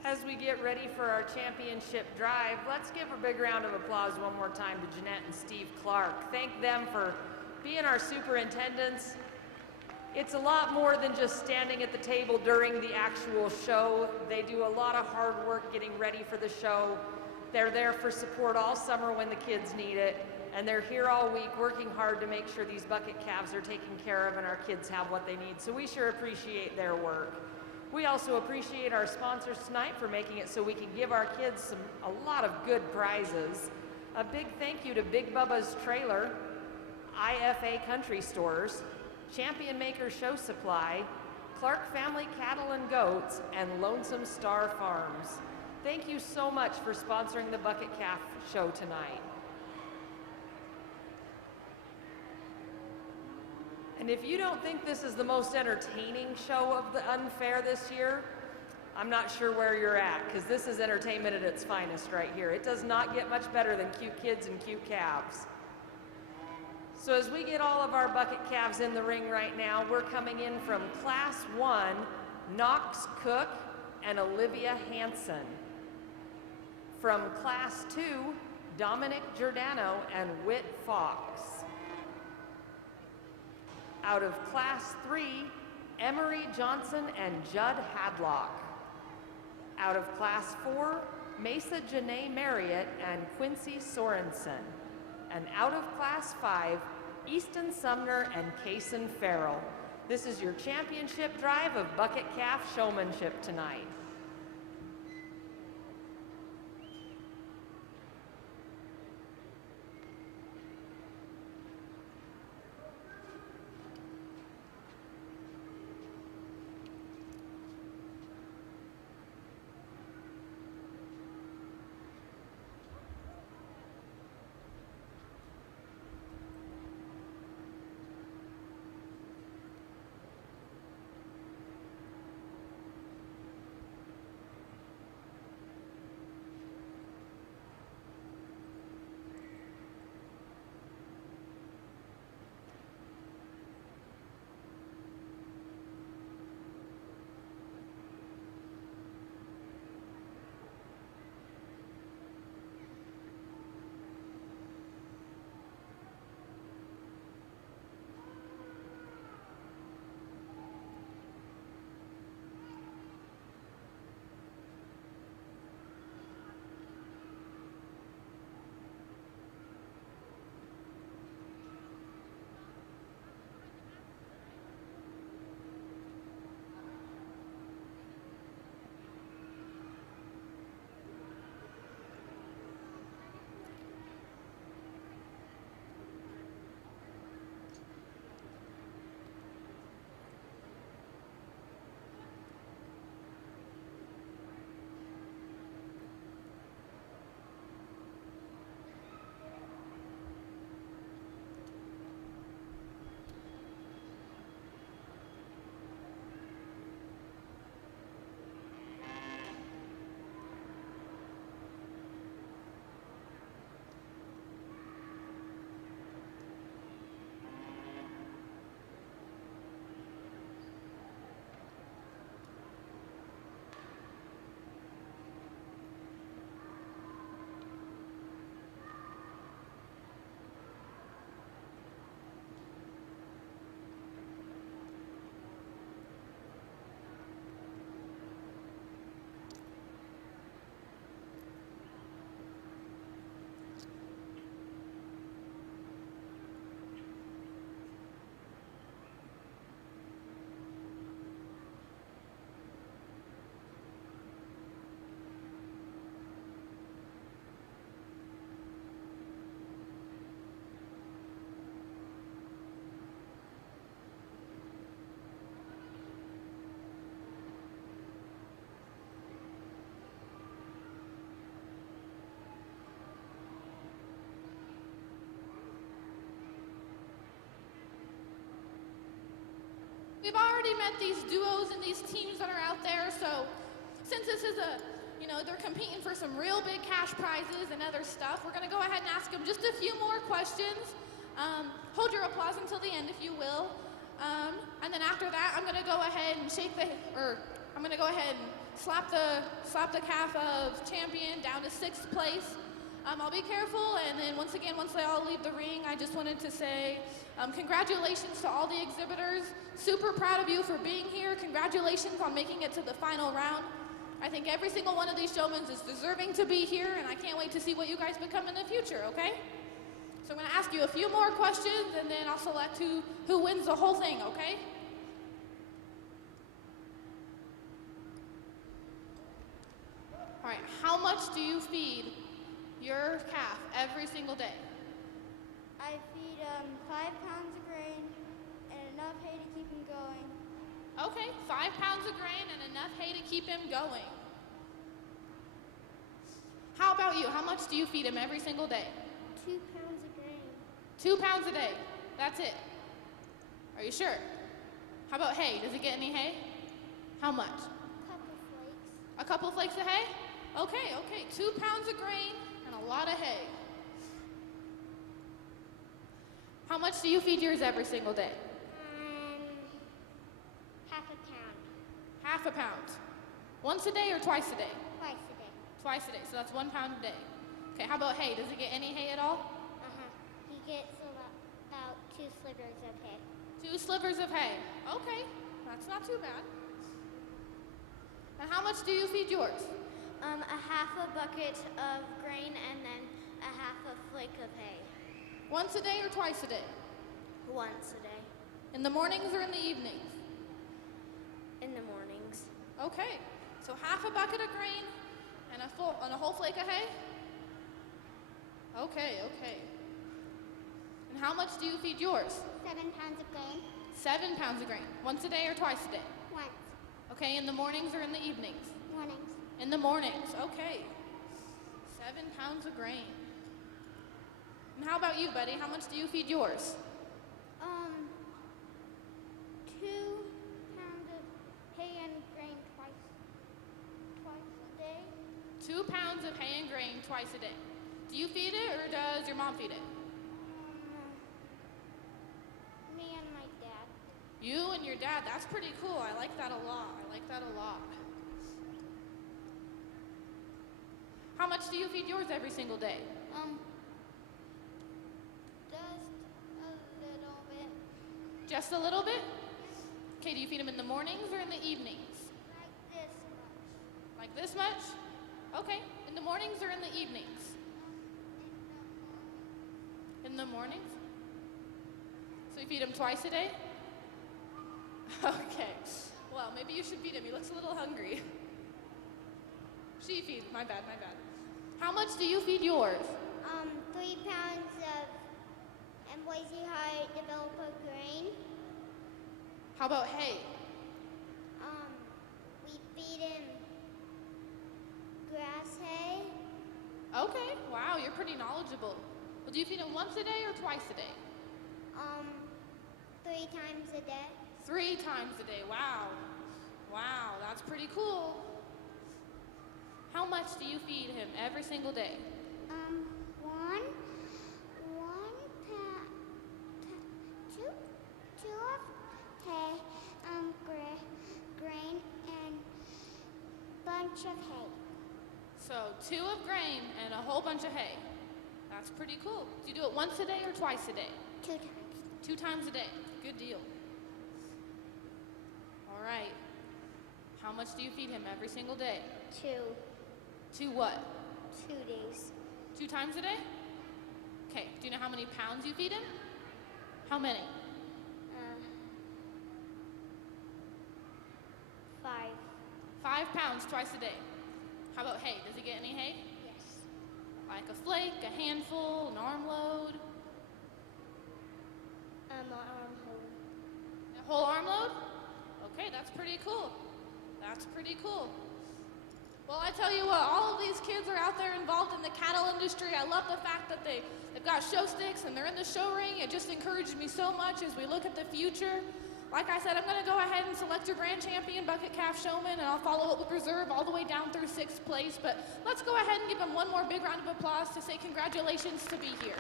As we get ready for our championship drive, let's give a big round of applause one more time to Jeanette and Steve Clark. Thank them for being our superintendents. It's a lot more than just standing at the table during the actual show. They do a lot of hard work getting ready for the show. They're there for support all summer when the kids need it, and they're here all week working hard to make sure these bucket calves are taken care of and our kids have what they need. So we sure appreciate their work. We also appreciate our sponsors tonight for making it so we can give our kids a lot of good prizes. A big thank you to Big Bubba's Trailer, IFA Country Stores, Champion Maker Show Supply, Clark Family Cattle and Goats, and Lonesome Star Farms. Thank you so much for sponsoring the Bucket Calf Show tonight. And if you don't think this is the most entertaining show of the unfair this year, I'm not sure where you're at, because this is entertainment at its finest right here. It does not get much better than cute kids and cute calves. So as we get all of our bucket calves in the ring right now, we're coming in from Class 1, Knox Cook and Olivia Hansen. From Class 2, Dominic Giordano and Whit Fox. Out of Class 3, Emery Johnson and Judd Hadlock. Out of Class 4, Mesa Janae Marriott and Quincy Sorensen. And out of Class 5, Easton Sumner and Kaysen Farrell. This is your championship drive of bucket calf showmanship tonight. we've already met these duos and these teams that are out there, so since this is they're competing for some real big cash prizes and other stuff, we're gonna go ahead and ask them just a few more questions. Hold your applause until the end if you will. And then after that, I'm gonna go ahead and slap the calf of champion down to 6th place. I'll be careful, and then once they all leave the ring, I just wanted to say congratulations to all the exhibitors. Super proud of you for being here. Congratulations on making it to the final round. I think every single one of these showmen is deserving to be here, and I can't wait to see what you guys become in the future, okay? So I'm gonna ask you a few more questions, and then I'll select who wins the whole thing, okay? All right, how much do you feed your calf every single day? I feed 5 pounds of grain and enough hay to keep him going. Okay, 5 pounds of grain and enough hay to keep him going. How about you? How much do you feed him every single day? 2 pounds of grain. 2 pounds a day. That's it. Are you sure? How about hay? Does he get any hay? How much? Couple flakes. A couple flakes of hay? Okay, 2 pounds of grain and a lot of hay. How much do you feed yours every single day? Half a pound. Half a pound. Once a day or twice a day? Twice a day. Twice a day, so that's 1 pound a day. Okay, how about hay? Does he get any hay at all? He gets about 2 slivers of hay. 2 slivers of hay. Okay, that's not too bad. And how much do you feed yours? A half a bucket of grain and then a half a flake of hay. Once a day or twice a day? Once a day. In the mornings or in the evenings? In the mornings. Okay, so half a bucket of grain and a whole flake of hay? Okay. And how much do you feed yours? 7 pounds of grain. 7 pounds of grain. Once a day or twice a day? Once. Okay, in the mornings or in the evenings? Mornings. In the mornings, okay. 7 pounds of grain. And how about you, buddy? How much do you feed yours? 2 pounds of hay and grain twice a day. 2 pounds of hay and grain twice a day. Do you feed it or does your mom feed it? Me and my dad. You and your dad, that's pretty cool. I like that a lot. How much do you feed yours every single day? Just a little bit. Just a little bit? Okay, do you feed them in the mornings or in the evenings? Like this much. Like this much? Okay, in the mornings or in the evenings? In the mornings? So you feed him twice a day? Okay, well, maybe you should feed him. He looks a little hungry. She feeds, my bad. How much do you feed yours? 3 pounds of and Boise High developer grain. How about hay? We feed him grass hay. Okay, wow, you're pretty knowledgeable. Well, do you feed him once a day or twice a day? 3 times a day. 3 times a day, wow. Wow, that's pretty cool. How much do you feed him every single day? 1 pound, 2 of hay, grain and bunch of hay. So 2 of grain and a whole bunch of hay. That's pretty cool. Do you do it once a day or twice a day? 2 times. 2 times a day. Good deal. All right. How much do you feed him every single day? 2. 2 what? 2 days. 2 times a day? Okay. Do you know how many pounds you feed him? How many? 5. 5 pounds twice a day. How about hay? Does he get any hay? Yes. Like a flake, a handful, an armload? A whole armload? Okay, that's pretty cool. Well, I tell you what, all of these kids are out there involved in the cattle industry. I love the fact that they've got show sticks and they're in the show ring. It just encourages me so much as we look at the future. Like I said, I'm going to go ahead and select your grand champion, Bucket Calf Showman, and I'll follow up with reserve all the way down through 6th place. But let's go ahead and give him one more big round of applause to say congratulations to be here.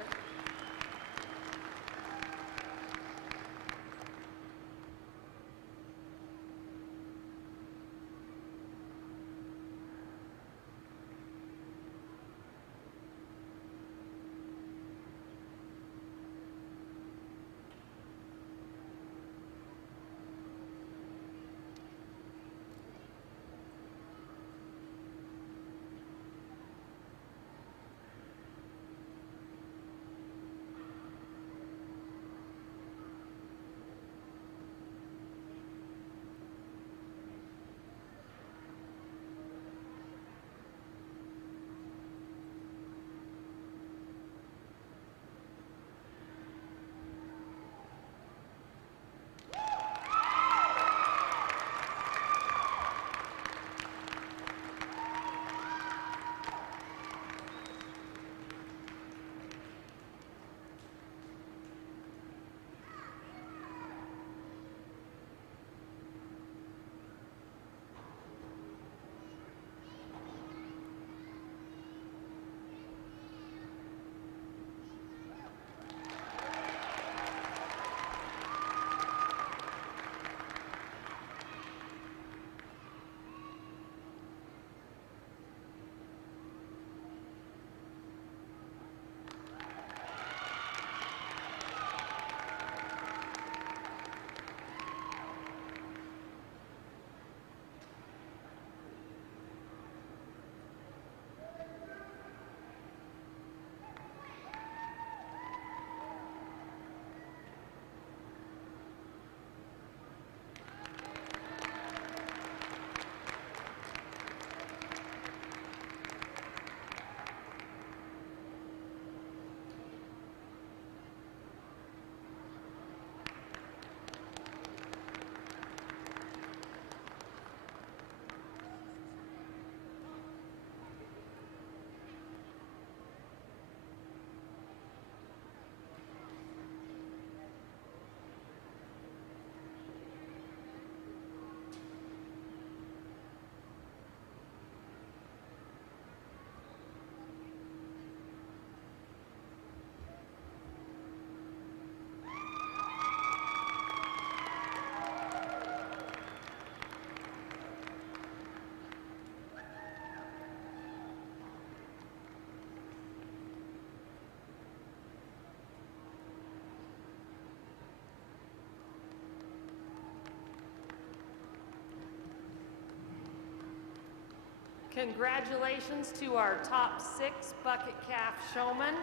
Congratulations to our top 6 Bucket Calf Showmen.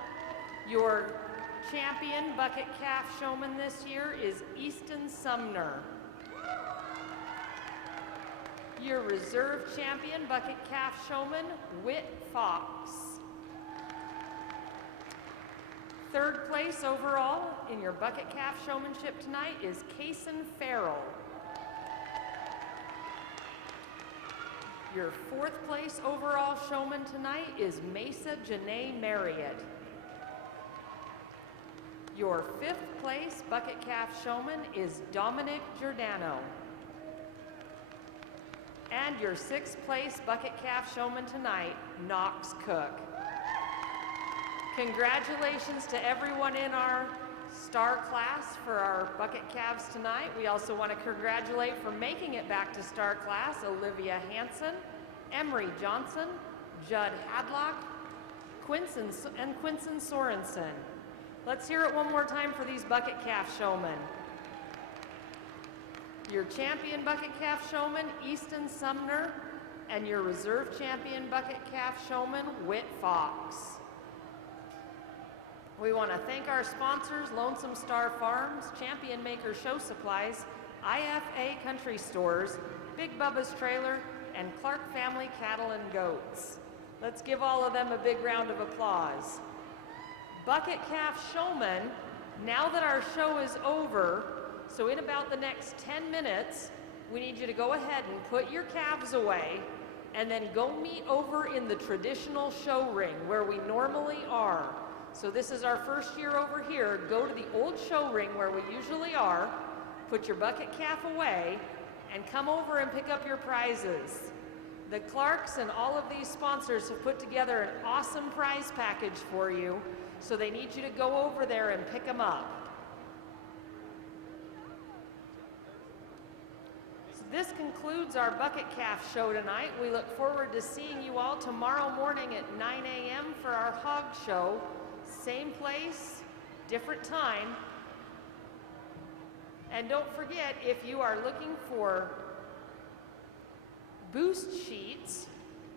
Your champion Bucket Calf Showman this year is Easton Sumner. Your reserve champion Bucket Calf Showman, Whit Fox. 3rd place overall in your Bucket Calf Showmanship tonight is Kason Farrell. Your 4th place overall showman tonight is Mesa Janae Marriott. Your 5th place Bucket Calf Showman is Dominic Giordano. And your 6th place Bucket Calf Showman tonight, Knox Cook. Congratulations to everyone in our star class for our bucket calves tonight. We also want to congratulate for making it back to star class, Olivia Hansen, Emery Johnson, Judd Hadlock, Quinson Sorensen. Let's hear it one more time for these bucket calf showmen. Your champion bucket calf showman, Easton Sumner, and your reserve champion bucket calf showman, Whit Fox. We want to thank our sponsors, Lonesome Star Farms, Champion Maker Show Supplies, IFA Country Stores, Big Bubba's Trailer, and Clark Family Cattle and Goats. Let's give all of them a big round of applause. Bucket Calf Showmen, now that our show is over, so in about the next 10 minutes, we need you to go ahead and put your calves away and then go meet over in the traditional show ring where we normally are. So this is our first year over here. Go to the old show ring where we usually are, put your bucket calf away, and come over and pick up your prizes. The Clarks and all of these sponsors have put together an awesome prize package for you, so they need you to go over there and pick them up. So this concludes our bucket calf show tonight. We look forward to seeing you all tomorrow morning at 9 a.m. for our hog show. Same place, different time. And don't forget, if you are looking for boost sheets,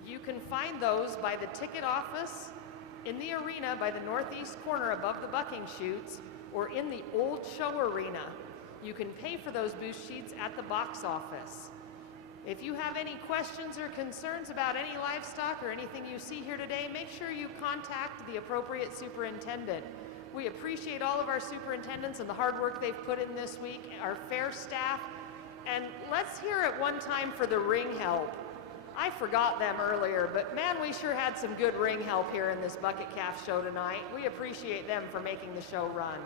you can find those by the ticket office, in the arena by the northeast corner above the bucking chutes, or in the old show arena. You can pay for those boost sheets at the box office. If you have any questions or concerns about any livestock or anything you see here today, make sure you contact the appropriate superintendent. We appreciate all of our superintendents and the hard work they've put in this week, our fair staff, and let's hear it one time for the ring help. I forgot them earlier, but man, we sure had some good ring help here in this bucket calf show tonight. We appreciate them for making the show run.